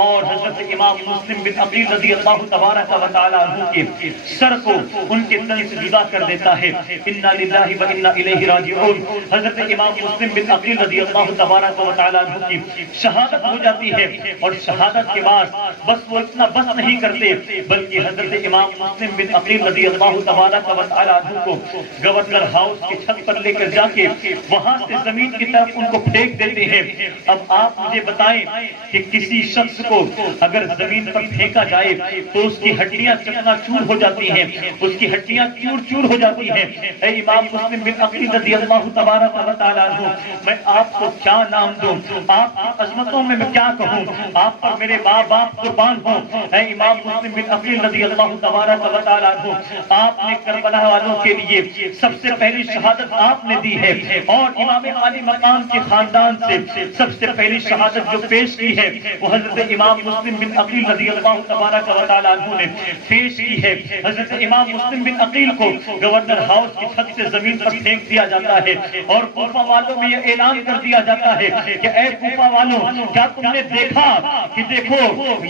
اور حضرت امام مسلم بن عقیل رضی اللہ تبارک و تعالیٰ عنہ کے سر کو ان کے تن سے جدا کر دیتا ہے۔ انا للہ و انا الیہ راجعون۔ حضرت امام مسلم بن عقیل رضی اللہ تبارک و تعالیٰ عنہ کی شہادت ہو جاتی ہے، اور شہادت کے بعد بس وہ اتنا بس نہیں کرتے بلکہ حضرت امام مسلم بن عقیل رضی اللہ تبارک و تعالیٰ عنہ کو گورنر ہاؤس کی چھت پر لے کر جا کے وہاں سے زمین کی طرف ان کو پھینک دیتے ہیں۔ اب آپ مجھے بتائیں کہ کسی شخص کو اگر زمین پر پھینکا جائے تو اس کی ہڈیاں چکنا چور ہو جاتی ہیں، اس کی ہڈیاں چور چور ہو جاتی ہیں۔ اے امام مسلم بن عقیل رضی اللہ تبارک و تعالیٰ عنہ، میں آپ کو کیا نام دوں، آپ کی عظمتوں میں کیا کہوں، آپ پر میرے ماں باپ قربان ہوں۔ اے امام مسلم بن عقیل رضی اللہ تبارک و و تعالیٰ عنہ، آپ نے کربلا والوں کے لیے سب سے پہلی شہادت آپ نے دی ہے، اور امام عالی مقام کے خاندان سے سب سے پہلی شہادت جو پیش کی ہے وہ حضرت امام مسلم بن عقیل رضی اللہ تبارک و تعالیٰ عنہ نے پیش کی ہے۔ حضرت امام مسلم بن عقیل کو گورنر ہاؤس کی چھت سے زمین پر پھینک دیا جاتا ہے، اور کوفہ والوں میں یہ اعلان کر دیا جاتا ہے کہ اے کوفہ والوں، کیا تم نے دیکھا کہ دیکھو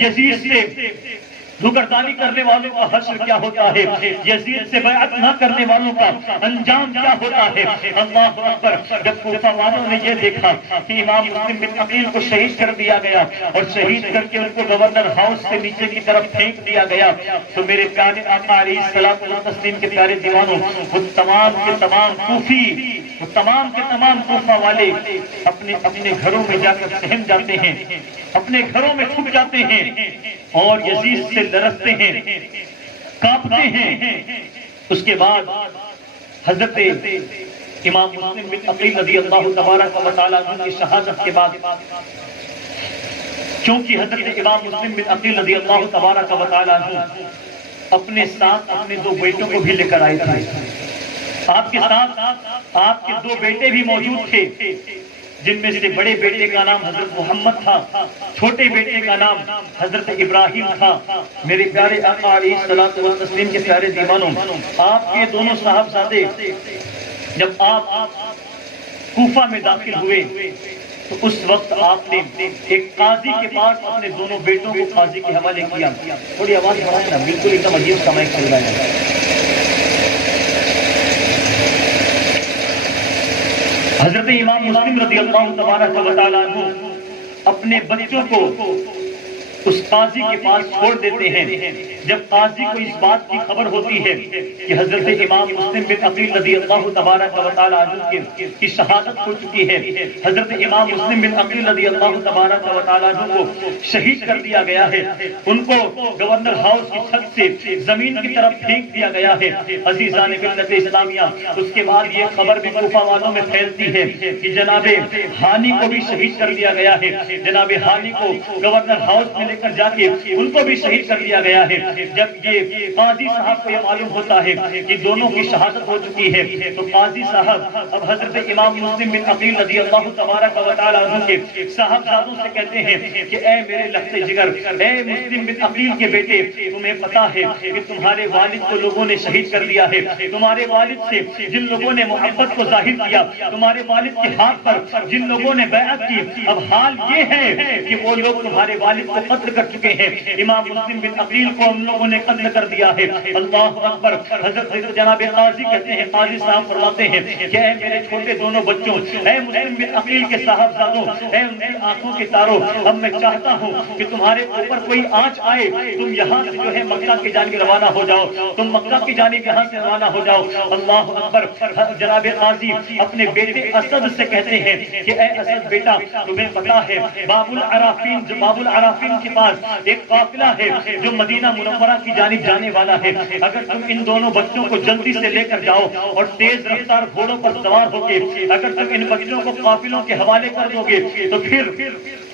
یزید سے روگردانی کرنے والوں کا حشر کیا ہوتا ہے، یزید سے بیعت نہ کرنے والوں کا انجام کیا ہوتا ہے۔ اللہ اکبر۔ جب کوفہ والوں نے یہ دیکھا کہ امام مسلم بن عقیل کو شہید کر دیا گیا اور شہید کر کے ان کو گورنر ہاؤس سے نیچے کی طرف پھینک دیا گیا، تو میرے پیارے آقا علیہ الصلوۃ والتسلیم کے پیارے دیوانوں، وہ تمام کے تمام کوفی، وہ تمام کے تمام کوفہ والے اپنے اپنے گھروں میں جا کر سہم جاتے ہیں، اپنے گھروں میں چھپ جاتے ہیں اور یزید سے لرزتے ہیں، کانپتے ہیں۔ اس کے بعد حضرت امام مسلم بن عقیل رضی اللہ تبارک و تعالیٰ عنہ کی شہادت کے بعد، کیونکہ حضرت امام مسلم بن عقیل رضی اللہ تبارک و تعالیٰ عنہ اپنے ساتھ اپنے دو بیٹوں کو بھی لے کر آئے تھے، آپ کے ساتھ آپ کے دو بیٹے بھی موجود تھے، جن میں سے بڑے بیٹے کا نام حضرت محمد تھا، چھوٹے بیٹے کا نام حضرت ابراہیم تھا۔ میرے پیارے آقا علیہ الصلوۃ والتسلیم کے پیارے دیوانوں، آپ کے دونوں صاحبزادے جب آپ کوفہ میں داخل ہوئے تو اس وقت آپ نے ایک قاضی کے پاس اپنے دونوں بیٹوں کو قاضی کے حوالے کیا۔ تھوڑی آواز بڑھائیں نا، بالکل ایک دم عجیب سا مائک چل رہا ہے۔ حضرت امام مسلم رضی اللہ تبارک و تعالیٰ عنہ اپنے بچوں کو اس قاضی کے پاس چھوڑ دیتے ہیں۔ جب قاضی کو اس بات کی خبر ہوتی ہے کہ حضرت امام مسلم بن عقیل رضی اللہ تبارک و تعالیٰ عنہ کی شہادت ہو چکی ہے، حضرت امام مسلم بن عقیل رضی اللہ تبارک و تعالیٰ عنہ کو شہید کر دیا گیا ہے، ان کو گورنر ہاؤس کی چھت سے زمین کی طرف پھینک دیا گیا ہے۔ عزیزان ملت اسلامیہ، اس کے بعد یہ خبر بھی کوفہ والوں میں پھیلتی ہے کہ جناب ہانی کو بھی شہید کر دیا گیا ہے، جناب ہانی کو گورنر ہاؤس میں لے کر جا کے ان کو بھی شہید کر دیا گیا ہے۔ جب یہ قاضی صاحب کو یہ معلوم ہوتا ہے کہ دونوں کی شہادت ہو چکی ہے، تو قاضی صاحب اب حضرت امام مسلم بن عقیل رضی اللہ تبارک و تعالیٰ عنہ کے صاحبزادوں سے کہتے ہیں کہ اے میرے لخت جگر، اے مسلم بن عقیل کے بیٹے، تمہیں پتا ہے کہ تمہارے والد کو لوگوں نے شہید کر دیا ہے، تمہارے والد سے جن لوگوں نے محبت کو ظاہر کیا، تمہارے والد کے ہاتھ پر جن لوگوں نے بیعت کی، اب حال یہ ہے کہ وہ لوگ تمہارے والد کو قتل کر چکے ہیں، امام مسلم بن عقیل کو ہم لوگوں نے قتل کر دیا ہے۔ اللہ اکبر۔ حضرت جناب قاضی کہتے ہیں، قاضی صاحب فرماتے ہیں کہ اے میرے چھوٹے دونوں بچوں، اے مسلم بن عقیل کے صاحبزادوں، اے ان کی آنکھوں کے تاروں، اب میں چاہتا ہوں کہ تمہارے اوپر کوئی آنچ آئے، تم یہاں سے جو ہے مکہ کی جانب روانہ ہو جاؤ، تم مکہ کی جانب یہاں سے روانہ ہو جاؤ۔ اللہ اکبر۔ جناب قاضی اپنے بیٹے اسد سے کہتے ہیں کہ اے اسد بیٹا، تمہیں پتا ہے باب العرافین کے پاس ایک قافلہ ہے جو مدینہ منورہ کی جانب جانے والا ہے، اگر تم ان دونوں بچوں کو جلدی سے لے کر جاؤ اور تیز رفتار گھوڑوں پر سوار ہو کے اگر تم ان بچوں کو قافلوں کے حوالے کر دو گے تو پھر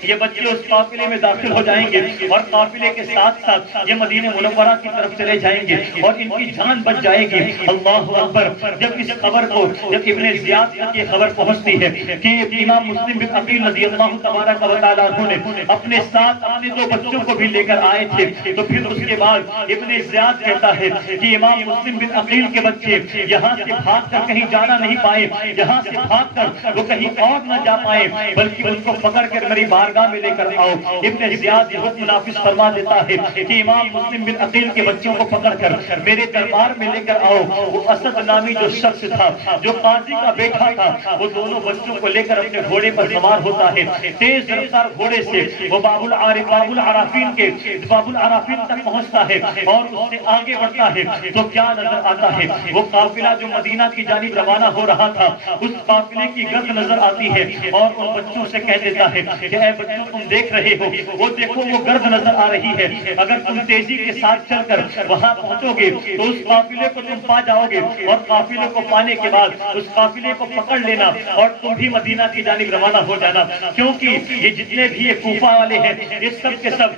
یہ بچے اس قافلے میں داخل ہو جائیں گے اور قافلے کے ساتھ ساتھ یہ مدینہ منورہ کی طرف چلے جائیں گے اور ان کی جان بچ جائے گی۔ اللہ اکبر۔ جب اس خبر کو جب ابن زیاد تک یہ خبر پہنچتی ہے کہ امام مسلم بن عقیل رضی اللہ تبارک و تعالیٰ عنہ نے اپنے ساتھ اپنے دو بچوں کو بھی لے کر آئے تھے، تو پھر اس کے بعد ابن زیاد کہتا ہے کہ امام مسلم بن عقیل کے بچے یہاں سے بھاگ کر کہیں جانا نہیں پائے، یہاں سے بھاگ کر وہ کہیں اور نہ جا پائے، بلکہ ان کو پکڑ کر میری بارگاہ میں لے کر آؤ۔ ابن زیاد یہ حکم نافذ فرما دیتا ہے کہ امام مسلم بن عقیل کے بچوں کو پکڑ کر میرے دربار میں لے کر آؤ۔ وہ اسد نامی جو شخص تھا، جو قاضی کا بیٹا تھا، وہ دونوں بچوں کو لے کر اپنے گھوڑے پر سوار ہوتا ہے، تیز رفتار گھوڑے سے وہ باب العرافین تک پہنچتا ہے اور اس سے آگے بڑھتا ہے تو کیا نظر آتا ہے؟ وہ قافلہ جو مدینہ کی جانب روانہ ہو رہا تھا، اس قافلے کی گرد نظر آتی ہے اور ان بچوں سے کہہ دیتا ہے کہ اے بچوں، تم دیکھ رہے ہو، وہ دیکھو وہ گرد نظر آ رہی ہے، اگر تم تیزی کے ساتھ چل کر وہاں پہنچو گے تو اس قافلے کو تم پا جاؤ گے اور قافلے کو پانے کے بعد اس قافلے کو پکڑ لینا اور تم بھی مدینہ کی جانب روانہ ہو جانا، کیونکہ یہ جتنے بھی یہ کوفہ والے ہیں یہ سب کے سب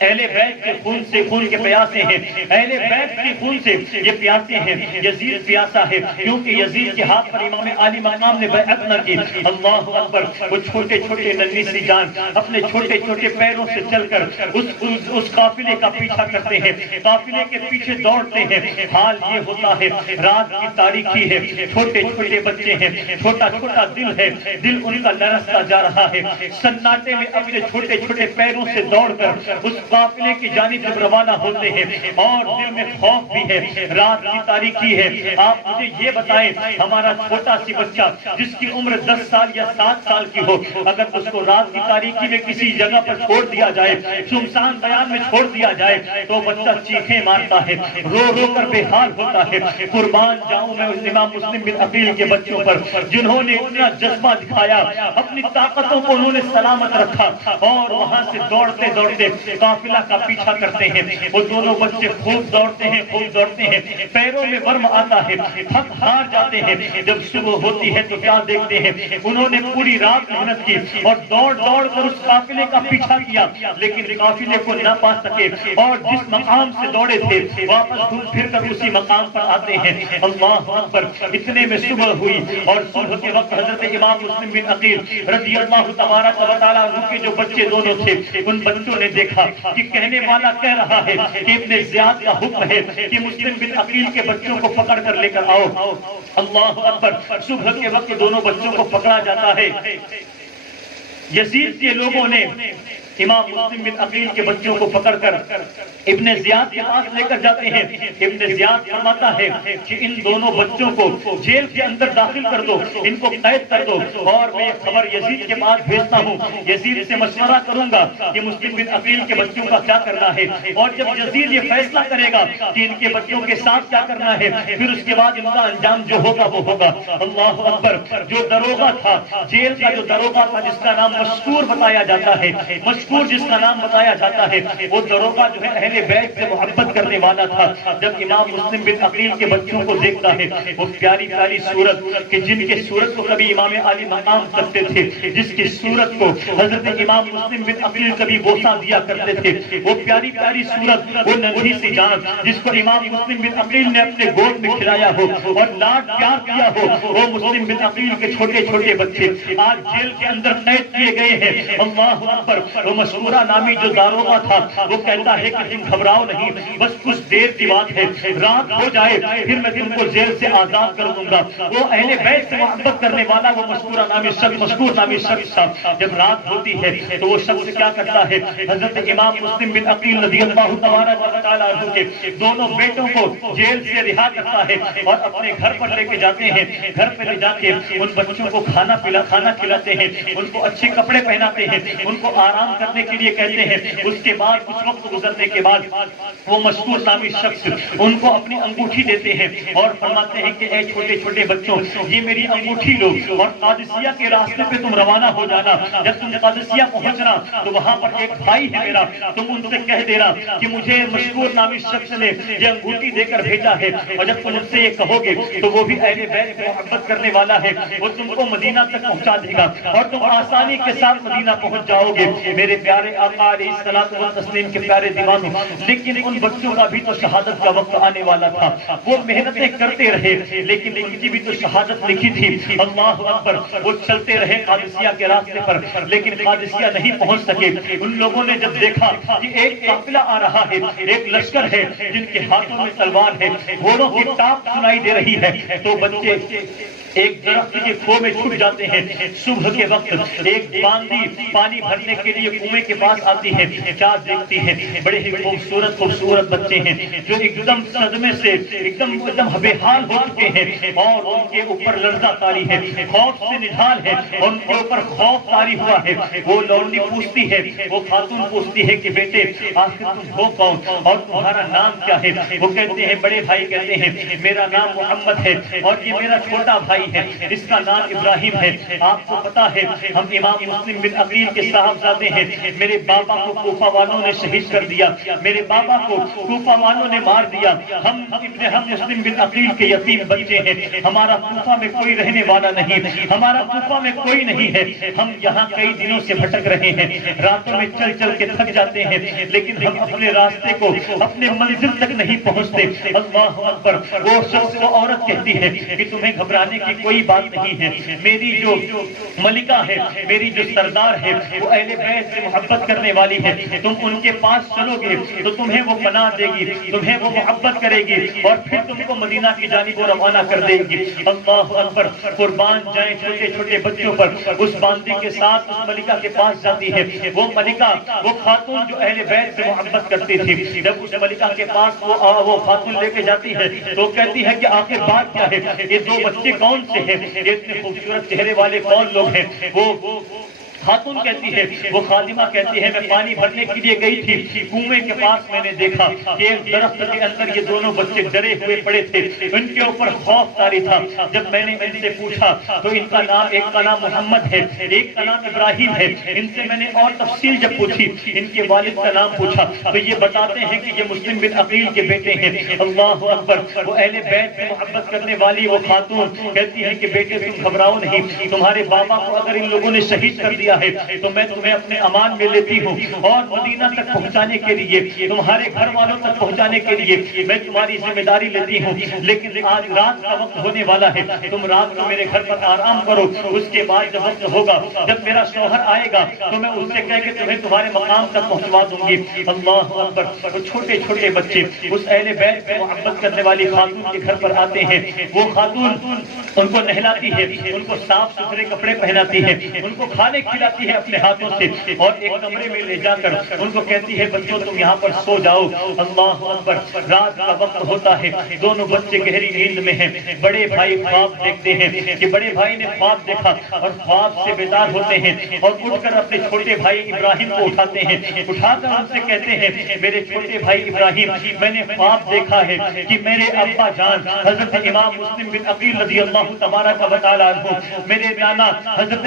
اہل بیت کے خون سے خون کے پیاسے ہیں، اہل بیت کے خون سے یہ پیاسے ہیں۔ یزید پیاسا ہے کیونکہ یزید کے ہاتھ پر امام عالی مقام نے بیعت نہ کی۔ اللہ اکبر، وہ چھوٹے چھوٹے ننھی سی جان اپنے چھوٹے چھوٹے پیروں سے چل کر اس قافلے کا پیچھا کرتے ہیں، قافلے کے پیچھے دوڑتے ہیں۔ حال یہ ہوتا ہے رات کی تاریکی ہے، چھوٹے چھوٹے بچے ہیں، چھوٹا چھوٹا دل ہے، دل ان کا لرزتا جا رہا ہے۔ سناٹے میں اپنے چھوٹے چھوٹے پیروں سے دوڑ کر اس قافلے کی جانب جب روانہ ہوتے ہیں اور دل میں خوف بھی ہے، رات کی تاریکی ہے۔ آپ مجھے یہ بتائیں، ہمارا چھوٹا سی بچہ جس کی عمر 10 سال یا 7 سال کی ہو، اگر اس کو رات کی تاریکی میں کسی جگہ پر چھوڑ دیا جائے، سنسان بیان میں چھوڑ دیا جائے، تو بچہ چیخیں مارتا ہے، رو رو کر بے حال ہوتا ہے۔ قربان جاؤں میں اس امام مسلم بن عقیل کے بچوں پر جنہوں نے اتنا جذبہ دکھایا، اپنی طاقتوں کو انہوں نے سلامت رکھا اور وہاں سے دوڑتے دوڑتے قافلہ کا پیچھا کرتے ہیں۔ وہ دونوں بچے خوب دوڑتے ہیں، خوب دوڑتے ہیں، پیروں میں ورم آتا ہے، تھک ہار جاتے ہیں۔ جب صبح ہوتی ہے تو کیا دیکھتے ہیں، انہوں نے پوری رات محنت کی اور دوڑ دوڑ کر اس قافلے کا پیچھا کیا، لیکن قافلے کو نہ پا سکے اور جس مقام سے دوڑے تھے واپس گھوم پھر کر اسی مقام پر آتے ہیں۔ اللہ اکبر، اتنے میں صبح ہوئی اور صبح کے وقت حضرت امام مسلم بن عقیل رضی اللہ تبارک و تعالیٰ عنہ کے جو بچے دونوں تھے، ان بچوں نے دیکھا کہ کہنے والا کہہ رہا ہے کہ ابن زیاد کا حکم ہے کہ مسلم بن عقیل کے بچوں کو پکڑ کر لے کر آؤ۔ اللہ اکبر، صبح کے وقت دونوں بچوں کو پکڑا جاتا ہے۔ یزید کے لوگوں نے امام مسلم بن عقیل کے بچوں کو پکڑ کر ابن زیاد کے پاس لے کر جاتے ہیں۔ ابن زیاد فرماتا ہے کہ ان دونوں بچوں کو جیل کے اندر داخل کر دو، ان کو قید کر دو، اور میں خبر یزید کے پاس بھیجتا ہوں، یزید سے مشورہ کروں گا کہ مسلم بن عقیل کے بچوں کا کیا کرنا ہے، اور جب یزید یہ فیصلہ کرے گا کہ ان کے بچوں کے ساتھ کیا کرنا ہے، پھر اس کے بعد ان کا انجام جو ہوگا وہ ہوگا۔ اللہ اکبر، جو دروغہ تھا، جیل کا جو دروغہ تھا جس کا نام مشکور بتایا جاتا ہے، جس کا نام بتایا جاتا ہے، وہ دروغہ جو ہے اہل بیت سے محبت کرنے والا تھا۔ جب امام مسلم بن عقیل کے بچوں کو دیکھتا ہے، وہ پیاری پیاری صورت کہ جن کے صورت کو کبھی امام عالی مقام کرتے تھے، جس کی صورت کو حضرت امام مسلم بن عقیل کبھی بوسہ دیا کرتے تھے، وہ پیاری پیاری صورت، وہ ننھی سی جان جس کو امام مسلم بن عقیل نے اپنے گود میں کھلایا ہو اور لاڈ پیار کیا ہو، وہ مسلم بن عقیل کے چھوٹے چھوٹے بچے آج جیل کے اندر قید کیے گئے ہیں۔ اللہ اکبر، مشہورہ نامی جو داروغہ تھا وہ کہتا ہے کہ تم گھبراؤ نہیں، بس کچھ دیر کی بات ہے، رات ہو جائے پھر میں تم کو جیل سے آزاد کر دوں گا۔ وہ اہل بیت سے محبت کرنے والا وہ مشہور نامی شخص تھا۔ جب رات ہوتی ہے تو وہ شخص کیا کرتا ہے، حضرت امام مسلم بن عقیل رضی اللہ تبارک و تعالیٰ عنہ کے دونوں بیٹوں کو جیل سے رہا کرتا ہے اور اپنے گھر پر لے کے جاتے ہیں۔ گھر پہ لے جا کے ان بچوں کو کھانا کھلاتے ہیں، ان کو اچھے کپڑے پہناتے ہیں، ان کو آرام کرنے کے لیے کہتے ہیں۔ اس کے بعد کچھ وقت گزرنے کے بعد وہ مشکور نامی شخص ان کو اپنی انگوٹھی دیتے ہیں اور فرماتے ہیں کہ اے چھوٹے چھوٹے بچوں، یہ میری انگوٹھی لو اور قادسیہ کے راستے پہ تم روانہ ہو جانا۔ جب تم قادسیہ پہنچنا تو وہاں پر ایک بھائی ہے میرا، تم ان سے کہہ دینا کہ مجھے مشکور نامی شخص نے یہ انگوٹھی دے کر بھیجا ہے، اور جب تم ان سے یہ کہو گے تو وہ بھی اہل بیت سے محبت کرنے والا ہے، وہ تم کو مدینہ تک پہنچا دے گا اور تم آسانی کے ساتھ مدینہ پہنچ جاؤ گے۔ میرے پیارے آقا علیہ الصلوۃ والتسلیم کے پیارے دیوانوں، لیکن ان بچوں کا بھی تو شہادت کا وقت آنے والا تھا۔ وہ محنتیں کرتے رہے لیکن ان کی بھی تو شہادت لکھی تھی۔ اللہ اکبر، وہ چلتے رہے قادسیہ کے راستے پر لیکن قادسیہ نہیں پہنچ سکے۔ ان لوگوں نے جب دیکھا کہ ایک قافلہ آ رہا ہے، ایک لشکر ہے جن کے ہاتھوں میں تلوار ہے، گھوڑوں کی ٹاپ سنائی دے رہی ہے، تو بچے ایک درخت کے کھو میں چھپ جاتے ہیں۔ صبح کے وقت ایک باندی پانی بھرنے کے لیے کنویں کے پاس آتی ہے، کیا دیکھتی ہے، بڑے ہی خوبصورت بچے ہیں جو ایک دم صدمے سے ایک دم بے حال ہو چکے ہیں اور ان کے اوپر لرزہ طاری ہے، خوف سے نڈھال ہے اور ان کے اوپر خوف طاری ہوا ہے۔ وہ لونڈی پوچھتی ہے، وہ خاتون پوچھتی ہے کہ بیٹے آخر تم ہو کون اور تمہارا نام کیا ہے؟ وہ کہتے ہیں، بڑے بھائی کہتے ہیں میرا نام محمد ہے اور یہ میرا چھوٹا بھائی ہے، اس کا نام ابراہیم ہے۔ آپ کو پتا ہے ہم امام مسلم بن عقیل کے صاحبزادے ہیں میرے بابا کو کوفہ والوں نے شہید کر دیا، میرے بابا کو کوفہ والوں نے مار دیا، ہم مسلم بن عقیل کے یتیم بچے ہیں، ہمارا کوفہ میں کوئی رہنے والا نہیں، ہمارا کوفہ میں کوئی نہیں ہے، ہم یہاں کئی دنوں سے بھٹک رہے ہیں، راتوں میں چل چل کے تھک جاتے ہیں، لیکن ہم اپنے راستے کو اپنے منزل تک نہیں پہنچتے۔ اللہ اکبر۔ وہ شخص کو عورت کہتی ہے کہ تمہیں گھبرانے کی کوئی بات نہیں ہے، میری جو ملکہ ہے، میری جو سردار ہے، وہ اہل بیت سے محبت کرنے والی ہے، تم ان کے پاس چلو گے تو تمہیں وہ پناہ دے گی، تمہیں وہ محبت کرے گی اور پھر تم کو مدینہ کی جانب روانہ کر دے گی۔ اللہ اکبر۔ قربان جائیں چھوٹے چھوٹے بچوں پر، اس باندی کے ساتھ اس ملکہ کے پاس جاتی ہے، وہ ملکہ، وہ خاتون جو اہل بیت سے محبت کرتی تھی، جب اس ملکہ کے پاس وہ خاتون لے کے جاتی ہے تو کہتی ہے کہ آخر بات کیا ہے، یہ دو بچے کون سے ہیں، یہ اتنے خوبصورت چہرے والے کون لوگ ہیں؟ وہ خاتون کہتی ہے، وہ خادمہ کہتی ہے، میں پانی بھرنے کے لیے گئی تھی، کنویں کے پاس میں نے دیکھا کہ ایک درخت کے اندر یہ دونوں بچے ڈرے ہوئے پڑے تھے، ان کے اوپر خوف طاری تھا، جب میں نے ان سے پوچھا تو ان کا نام، ایک کا نام محمد ہے، ایک کا نام ابراہیم ہے، ان سے میں نے اور تفصیل جب پوچھی، ان کے والد کا نام پوچھا تو یہ بتاتے ہیں کہ یہ مسلم بن عقیل کے بیٹے ہیں۔ اللہ اکبر۔ وہ اہل بیت سے محبت کرنے والی وہ خاتون کہتی ہے کہ بیٹے تم گھبراؤ نہیں، تمہارے بابا کو اگر ان لوگوں نے شہید کر دیا ہے تو میں تمہیں اپنے امان میں لیتی ہوں اور مدینہ تک پہنچانے کے لیے، تمہارے گھر والوں تک پہنچانے کے لیے میں تمہاری ذمہ داری لیتی ہوں، لیکن آج رات کا وقت ہونے والا ہے، تم رات کو میرے گھر پر آرام کرو، اس کے بعد جب وقت ہوگا، جب میرا شوہر آئے گا تو میں اس سے کہہ کے تمہیں تمہارے مقام تک پہنچوا دوں گی۔ اللہ اکبر۔ وہ چھوٹے چھوٹے بچے اس اہل بیت سے محبت کرنے والی خاتون کے گھر پر آتے ہیں، وہ خاتون ان کو نہلاتی ہے، ان کو صاف ستھرے کپڑے پہناتی ہے، ان کو کھانے کھلاتی ہے اپنے ہاتھوں سے اور ایک کمرے میں لے جا کر ان کو کہتی ہے بچوں تم یہاں پر سو جاؤ۔ اللہ اکبر۔ رات کا وقت ہوتا ہے، دونوں بچے گہری نیند میں ہیں، بڑے بھائی خواب دیکھتے ہیں کہ بڑے بھائی نے خواب دیکھا اور خواب سے بیدار ہوتے ہیں اور اٹھ کر اپنے چھوٹے بھائی ابراہیم کو اٹھاتے ہیں، اٹھا کر ان سے کہتے ہیں میرے چھوٹے بھائی ابراہیم، میں نے خواب دیکھا ہے کہ میرے ابا جان حضرت امام مسلم بن عقیل رضی اللہ تبارک و تعالی عنہ، میرے نانا حضرت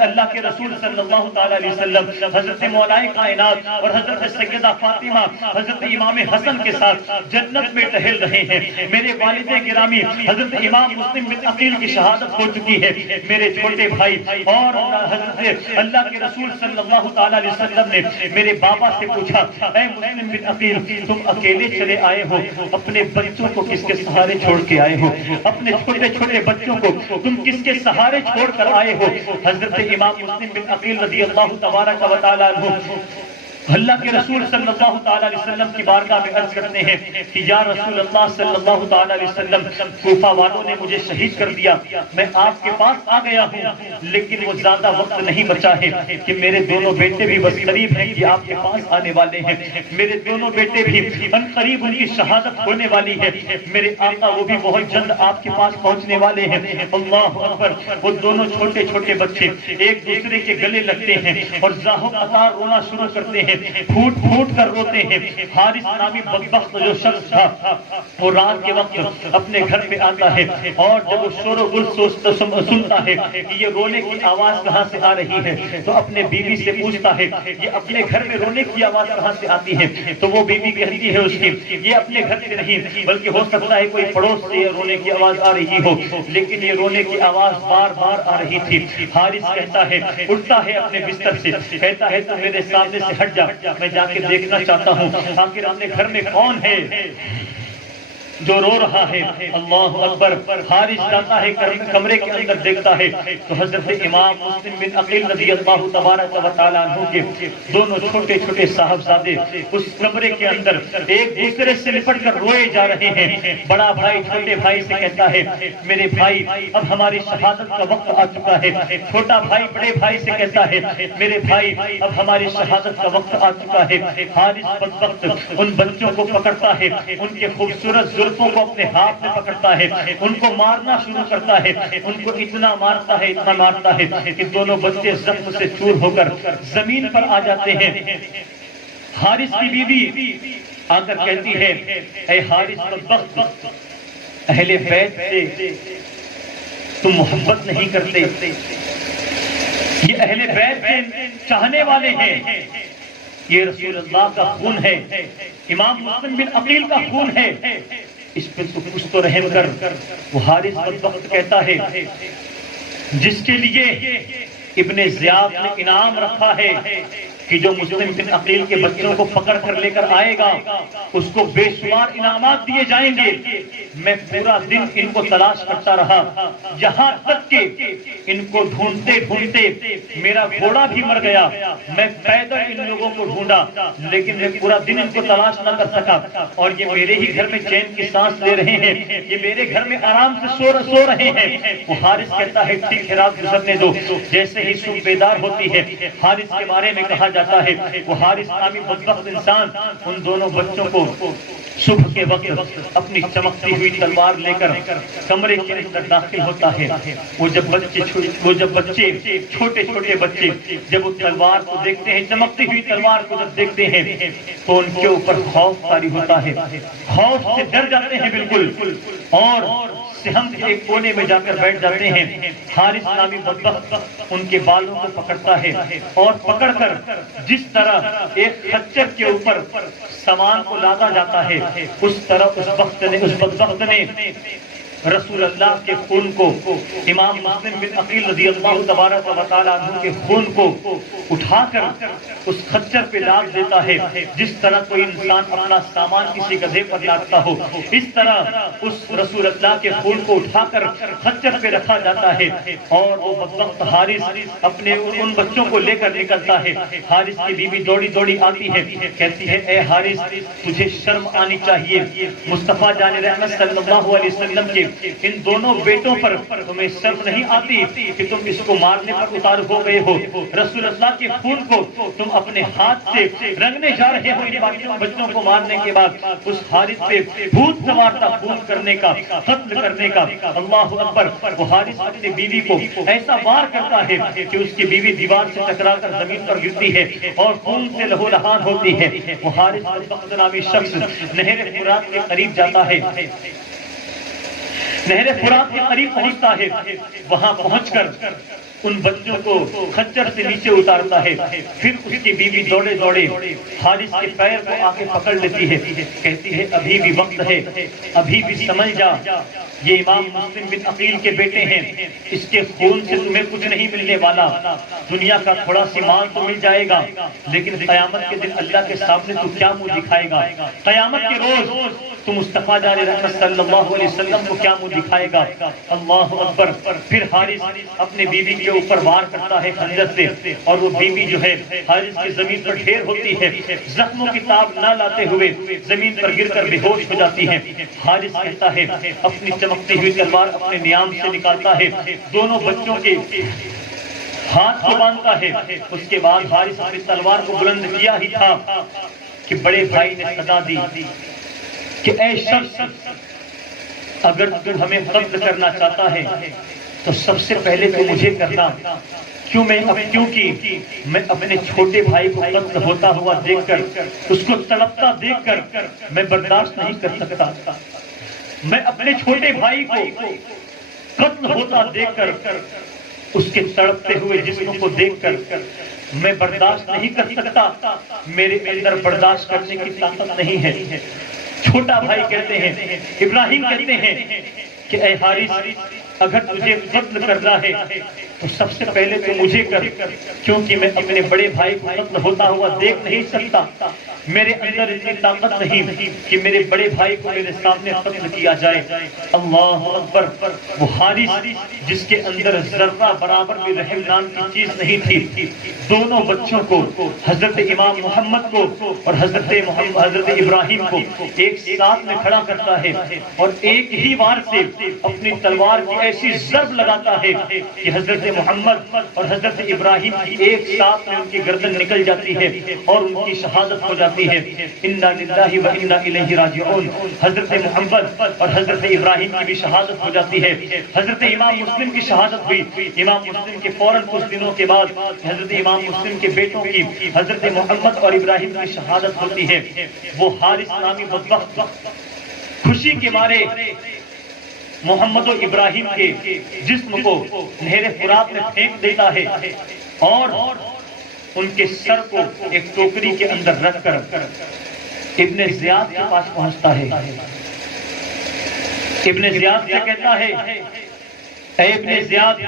اللہ کے رسول صلی اللہ تعالی علیہ وسلم، حضرت مولا کائنات اور حضرت سیدہ فاطمہ حضرت امام حسن کے ساتھ جنت میں ٹہل رہے ہیں، میرے والد گرامی حضرت امام مسلم بن عقیل کی شہادت ہو چکی ہے، میرے چھوٹے بھائی اور حضرت اللہ کے رسول صلی اللہ تعالی علیہ وسلم نے میرے بابا سے پوچھا اے مسلم بن عقیل تم اکیلے چلے آئے ہو، اپنے بچوں کو کس کے سہارے چھوڑ کے آئے ہو، اپنے چھوٹے چھوٹے بچوں کو تم کس کے سہارے چھوڑ کر آئے ہو؟ حضرت امام مسلم بن عقیل رضی اللہ تبارک و تعالی عنہ اللہ کے رسول صلی اللہ تعالی علیہ وسلم کی بارگاہ میں عرض کرتے ہیں کہ یا رسول اللہ صلی اللہ تعالی علیہ وسلم، کوفہ والوں نے مجھے شہید کر دیا، میں آپ کے پاس آ گیا ہوں، لیکن وہ زیادہ وقت نہیں بچا ہے کہ میرے دونوں بیٹے بھی بس قریب ہیں کہ آپ کے پاس آنے والے ہیں، میرے دونوں بیٹے بھی ان قریب ان کی شہادت ہونے والی ہے، میرے آقا وہ بھی بہت جلد آپ کے پاس پہنچنے والے ہیں۔ اللہ اکبر۔ وہ دونوں چھوٹے چھوٹے بچے ایک دوسرے کے گلے لگتے ہیں اور زاہو قطار رونا شروع کرتے ہیں، پھوٹ پھوٹ کر روتے ہیں۔ حارث نامی بدبخت جو شخص تھا وہ رات کے وقت اپنے گھر پہ آتا ہے اور جب وہ شور و گل سنتا ہے کہ یہ رونے کی آواز کہاں سے آ رہی ہے تو اپنے بیوی سے پوچھتا ہے یہ اپنے گھر میں رونے کی آواز کہاں سے آتی ہے؟ تو وہ بیوی کہتی ہے اس کی یہ اپنے گھر سے نہیں بلکہ ہو سکتا ہے کوئی پڑوس سے رونے کی آواز آ رہی ہو، لیکن یہ رونے کی آواز بار بار آ رہی تھی۔ حارث کہتا ہے، اٹھتا ہے اپنے بستر سے، کہتا ہے تو میرے سامنے سے ہٹ جا، میں جا کے دیکھنا چاہتا ہوں آخر اپنے گھر میں کون ہے جو رو رہا ہے۔ اللہ اکبر۔ حارث جاتا ہے کمرے کے اندر، دیکھتا ہے تو حضرت امام مسلم بن عقیل رضی اللہ تبارک و تعالی عنہ کے دونوں چھوٹے چھوٹے صاحبزادے اس کمرے کے اندر ایک دوسرے سے لپٹ کر روئے جا رہے ہیں۔ بڑا بھائی چھوٹے بھائی سے کہتا ہے میرے بھائی اب ہماری شہادت کا وقت آ چکا ہے، چھوٹا بھائی بڑے بھائی سے کہتا ہے میرے بھائی اب ہماری شہادت کا وقت آ چکا ہے۔ حارث بدبخت ان بچوں کو پکڑتا ہے، ان کے خوبصورت زلفوں کو اپنے ہاتھ میں پکڑتا ہے، ان کو مارنا شروع کرتا ہے، ان کو اتنا مارتا ہے اتنا مارتا ہے کہ دونوں بچے زخم سے چور ہو کر زمین پر آ جاتے ہیں۔ حارث کی بیوی آ کر کہتی ہے اے حارث بدبخت، اہل بیت سے تم محبت نہیں کرتے، یہ اہل بیت کے چاہنے والے ہیں، یہ رسول اللہ کا خون ہے، امام مسلم بن عقیل کا خون ہے، اس پہ تو کچھ تو رحم کر۔ وہ حارث بدبخت کہتا ہے جس کے لیے ابن زیاد نے انعام رکھا ہے کہ جو مسلم بن عقیل کے بچوں کو پکڑ کر لے کر آئے گا اس کو بے شمار انعامات دیے جائیں گے، میں پورا دن ان کو تلاش کرتا رہا، یہاں تک کہ ان کو ڈھونڈتے ڈھونڈتے میرا گھوڑا بھی مر گیا، میں پیدل ان لوگوں کو ڈھونڈا لیکن میں پورا دن ان کو تلاش نہ کر سکا، اور یہ میرے ہی گھر میں چین کی سانس لے رہے ہیں، یہ میرے گھر میں آرام سے سو رہے ہیں۔ وہ حارث کہتا ہے ٹھیک ہے رات گزرنے دو۔ جیسے ہی صبح بیدار ہوتی ہے، حارث کے بارے میں کہا جاتا ہے وہ حارث نامی بدبخت انسان ان دونوں بچوں کو صبح کے وقت اپنی چمکتی ہوئی تلوار لے کر کمرے کے اندر داخل ہوتا ہے۔ وہ جب بچے چھوٹے بچے جب اس تلوار کو دیکھتے ہیں، چمکتی ہوئی تلوار کو جب دیکھتے ہیں تو ان کے اوپر خوف طاری ہوتا ہے، خوف سے ڈر جاتے ہیں بالکل، اور صحن کے ایک کونے میں جا کر بیٹھ جاتے ہیں۔ حارث نامی بدبخت ان کے بالوں کو پکڑتا ہے اور پکڑ کر جس طرح ایک خچر کے اوپر سامان کو لادا جاتا ہے اس طرح اس بدبخت نے رسول اللہ کے خون کو، امام مسلم بن عقیل رضی اللہ تبارک و تعالیٰ عنہ کے خون کو اٹھا کر اس خچر پہ لاد دیتا ہے، جس طرح کوئی انسان اپنا سامان کسی گدھے پر لادتا ہو، اس طرح اس رسول اللہ کے خون کو اٹھا کر خچر پہ رکھا جاتا ہے، اور وہ بدبخت حارث اپنے ان بچوں کو لے کر نکلتا ہے۔ حارث کی بیوی دوڑی آتی ہے، کہتی ہے اے حارث تجھے شرم آنی چاہیے، مصطفیٰ جان رحمت صلی اللہ علیہ وسلم کے ان دونوں بیٹوں پر تمہیں شرم نہیں آتی کہ تم اس کو مارنے پر اتار ہو گئے ہو، رسول اللہ کے خون کو تم اپنے ہاتھ سے رنگنے جا رہے ہو، ان بچوں کو مارنے کے بعد اس حارث پہ بھوت سوار تھا خون کرنے کا، قتل کرنے کا۔ اللہ اکبر۔ وہ حارث اپنی بیوی کو ایسا وار کرتا ہے کہ اس کی بیوی دیوار سے ٹکرا کر زمین پر گرتی ہے اور خون سے لہو لہان ہوتی ہے۔ وہ حارث بدبخت نامی شخص نہر فرات کے قریب جاتا ہے، نہر فرات کے قریب پہنچتا ہے، وہاں پہنچ کر ان بچوں کو خچر سے نیچے اتارتا ہے، پھر اس کی بیوی دوڑے حارث کے پیر کو آ کے پکڑ لیتی ہے، کہتی ہے ابھی بھی وقت ہے، ابھی بھی سمجھ جا، یہ امام مسلم بن عقیل کے بیٹے ہیں، اس کے خون سے تمہیں کچھ نہیں ملنے والا، دنیا کا تھوڑا سی مال تو مل جائے گا لیکن قیامت کے دن اللہ کے سامنے تو کیا منہ دکھائے گا، قیامت کے روز تو مصطفیٰ جان رحمت صلی اللہ علیہ وسلم کو کیا منہ دکھائے گا۔ اللہ اکبر۔ پھر حارث اپنے بیوی کے اوپر وار کرتا ہے خنجر سے، اور وہ بیوی جو ہے حارث کی زمین پر ڈھیر ہوتی ہے، زخموں کی تاب نہ لاتے ہوئے زمین پر گر کر بے ہوش ہو جاتی ہے۔ حارث کہتا ہے اپنی چمکتی ہوئی تلوار اپنے نیام سے نکالتا ہے، دونوں بچوں کے ہاتھ کو باندھتا ہے، اس کے بعد حارث اپنی تلوار کو بلند کیا ہی تھا کہ بڑے بھائی نے صدا دی کہ اے شخص اگر تو ہمیں قتل کرنا چاہتا ہے تو سب سے پہلے تو مجھے کرنا، کیونکہ میں اپنے چھوٹے بھائی کو قتل ہوتا ہوا دیکھ کر، اس کو تڑپتا دیکھ کر میں برداشت نہیں کر سکتا، میں اپنے چھوٹے بھائی کو قتل ہوتا دیکھ کر، اس کے تڑپتے ہوئے جسم کو دیکھ کر میں برداشت نہیں کر سکتا، میرے اندر برداشت کرنے کی طاقت نہیں ہے۔ چھوٹا بھائی کہتے ہیں، ابراہیم کہتے ہیں کہ اے حارث اگر تجھے قتل کرنا ہے تو سب سے پہلے تو مجھے کر، کیونکہ میں اپنے بڑے بھائی کو قتل ہوتا ہوا دیکھ نہیں سکتا، میرے اندر اتنی طاقت نہیں کہ میرے بڑے بھائی کو میرے سامنے قتل کیا جائے۔ اللہ اکبر۔ وہ حارث جس کے اندر ذرہ برابر بھی رحم نام کی چیز نہیں تھی، دونوں بچوں کو، حضرت امام محمد کو اور حضرت ابراہیم کو ایک ساتھ میں کھڑا کرتا ہے اور ایک ہی وار سے اپنی تلوار کی ایسی ضرب لگاتا ہے کہ حضرت محمد اور حضرت ابراہیم کی ایک ساتھ میں ان کی گردن نکل جاتی ہے اور ان کی شہادت ہو جاتی ہے۔ انا للہ و انا الیہ راجعون۔ حضرت محمد اور حضرت ابراہیم کی بھی شہادت ہو جاتی ہے۔ حضرت امام مسلم کی شہادت ہوئی، امام مسلم کے فوراً کچھ دنوں کے بعد حضرت امام مسلم کے بیٹوں کی، حضرت محمد اور ابراہیم کی شہادت ہوتی ہے۔ وہ حارث نامی بدبخت خوشی کے مارے محمد و ابراہیم کے جسم کو نہر فرات میں پھینک دیتا ہے، اور ان کے سر کو ایک ٹوکری کے اندر رکھ کر ابن زیاد کے پاس پہنچتا ہے. ابن زیاد سے کہتا ہے اے ابن زیاد،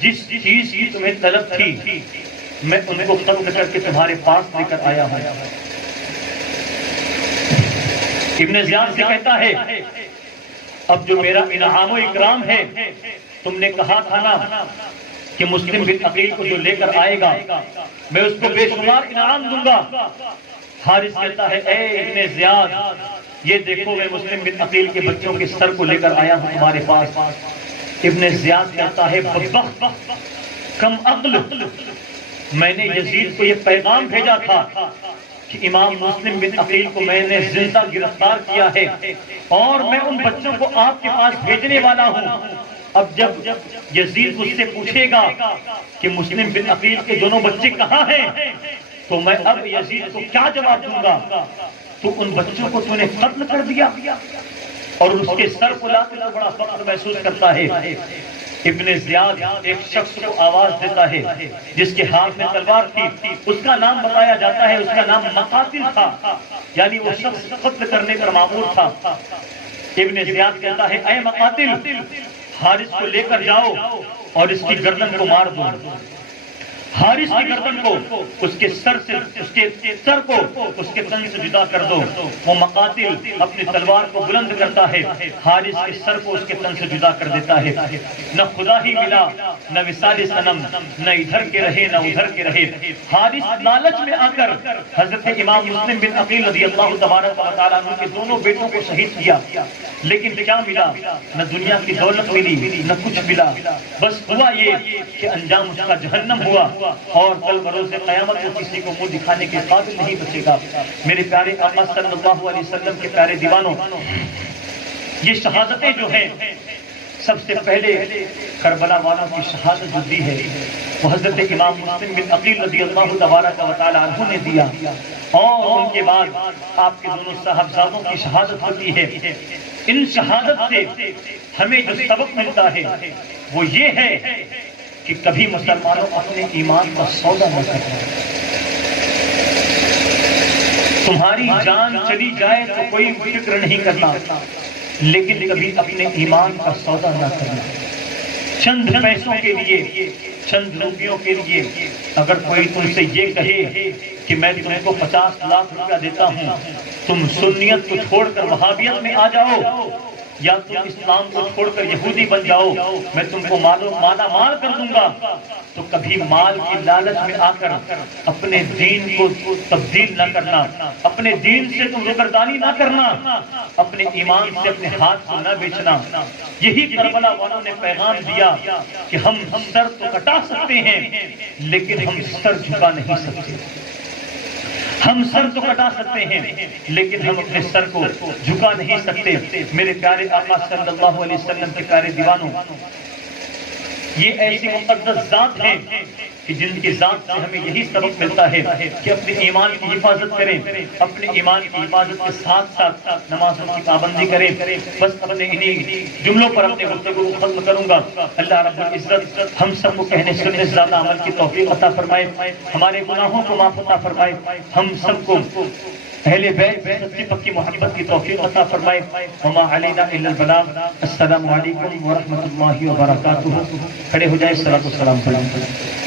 جس چیز کی تمہیں طلب تھی میں ان کو قتل کر کے تمہارے پاس لے کر آیا ہوں. ابن زیاد سے کہتا ہے اب جو میرا انعام و اکرام ہے، تم نے کہا تھا نا کہ مسلم بن عقیل کو جو لے کر آئے گا میں اس کو بے شمار انعام دوں گا. حارث کہتا ہے اے ابن زیاد، یہ دیکھو میں مسلم بن عقیل کے بچوں کے سر کو لے کر آیا ہوں تمہارے پاس. ابن زیاد کہتا ہے بدبخت، کم عقل، میں نے یزید کو یہ پیغام بھیجا تھا کہ امام مسلم بن عقیل کو میں نے زندہ گرفتار کیا ہے اور میں ان بچوں کو آپ کے پاس بھیجنے والا ہوں. اب جب یزید مجھ سے پوچھے گا کہ مسلم بن عقیل کے دونوں بچے کہاں ہیں تو میں اب یزید کو کیا جواب دوں گا؟ تو ان بچوں کو تو نے قتل کر دیا اور اس کے سر کو لا کر بڑا فخر محسوس کرتا ہے. ابن زیاد ایک شخص کو آواز دیتا ہے جس کے ہاتھ میں تلوار تھی، اس کا نام بتایا جاتا ہے، اس کا نام مقاتل تھا، یعنی وہ شخص قتل کرنے کا مامور تھا. ابن زیاد کہتا ہے اے مقاتل، حارث کو لے کر جاؤ اور اس کی گردن کو مار دو. حارث کی گردن کو اس کے سر کو اس کے تن سے جدا کر دو. وہ مقاتل اپنی تلوار کو بلند کرتا ہے، حارث کے سر کو اس کے تن سے جدا کر دیتا ہے. نہ خدا ہی ملا نہ وصال صنم، نہ ادھر کے رہے نہ ادھر کے رہے. حارث لالچ میں آ کر حضرت امام مسلم بن عقیل رضی اللہ تبارک و تعالیٰ عنہ کے دونوں بیٹوں کو شہید کیا. لیکن کیا ملا؟ نہ دنیا کی دولت ملی نہ کچھ ملا، بس ہوا یہ کہ انجام اس کا جہنم ہوا اور کل بروز قیامت کو کسی کو منہ دکھانے کے قابل نہیں بچے گا. میرے پیارے آقا صلی اللہ علیہ وسلم کے پیارے دیوانوں، یہ شہادتیں جو ہیں سب سے پہلے کربلا والوں کی شہادت جو دی ہے وہ حضرت امام مسلم بن عقیل رضی اللہ تبارک و تعالی عنہ نے دیا، اور ان کے بعد آپ کے دونوں صاحبزادوں کی شہادت ہوتی ہے. ان شہادت سے ہمیں جو سبق ملتا ہے وہ یہ ہے کہ کبھی مسلمانوں اپنے ایمان کا سودا نہ کرنا. تمہاری جان چلی جائے تو کوئی فکر نہیں کرنا، لیکن کبھی اپنے ایمان کا سودا نہ کرنا. چند پیسوں کے لیے، چند روپیوں کے لیے اگر کوئی تم سے یہ کہے کہ میں تم کو 50 لاکھ روپیہ دیتا ہوں، تم سنیت کو چھوڑ کر وہابیت میں آ جاؤ یا تم اسلام کو چھوڑ کر یہودی بن جاؤ، میں تم کو مالا مال کر دوں گا، تو کبھی مال کی لالچ میں آ کر اپنے دین کو تبدیل نہ کرنا، اپنے دین سے تم رکردانی نہ کرنا، اپنے ایمان سے اپنے ہاتھ کو نہ بیچنا. یہی کربلا والوں نے پیغام دیا کہ ہم سر تو کٹا سکتے ہیں لیکن ہم سر جھکا نہیں سکتے. ہم سر تو کٹا سکتے ہیں لیکن ہم اپنے سر کو جھکا نہیں سکتے. میرے پیارے آقا صلی اللہ علیہ وسلم کے پیارے دیوانوں، یہ ایسی مقدس ذات ہیں کہ جن کی ذات سے ہمیں یہی سبق ملتا ہے کہ اپنے ایمان کی حفاظت کریں، اپنے ایمان کی حفاظت کے ساتھ ساتھ نمازوں کی پابندی کریں. بس اپنے انہی جملوں پر اپنے گفتگو کو ختم کروں گا. اللہ رب العزت ہم سب کو کہنے سننے زیادہ عمل کی توفیق عطا فرمائے، ہمارے گناہوں کو معاف عطا فرمائے، ہم سب کو اہل بیت سچی پکی محبت کی توفیق عطا فرمائے. وما علینا الا البلاغ. السلام علیکم ورحمۃ اللہ وبرکاتہ. کھڑے ہو جائے، صلاۃ والسلام علیہ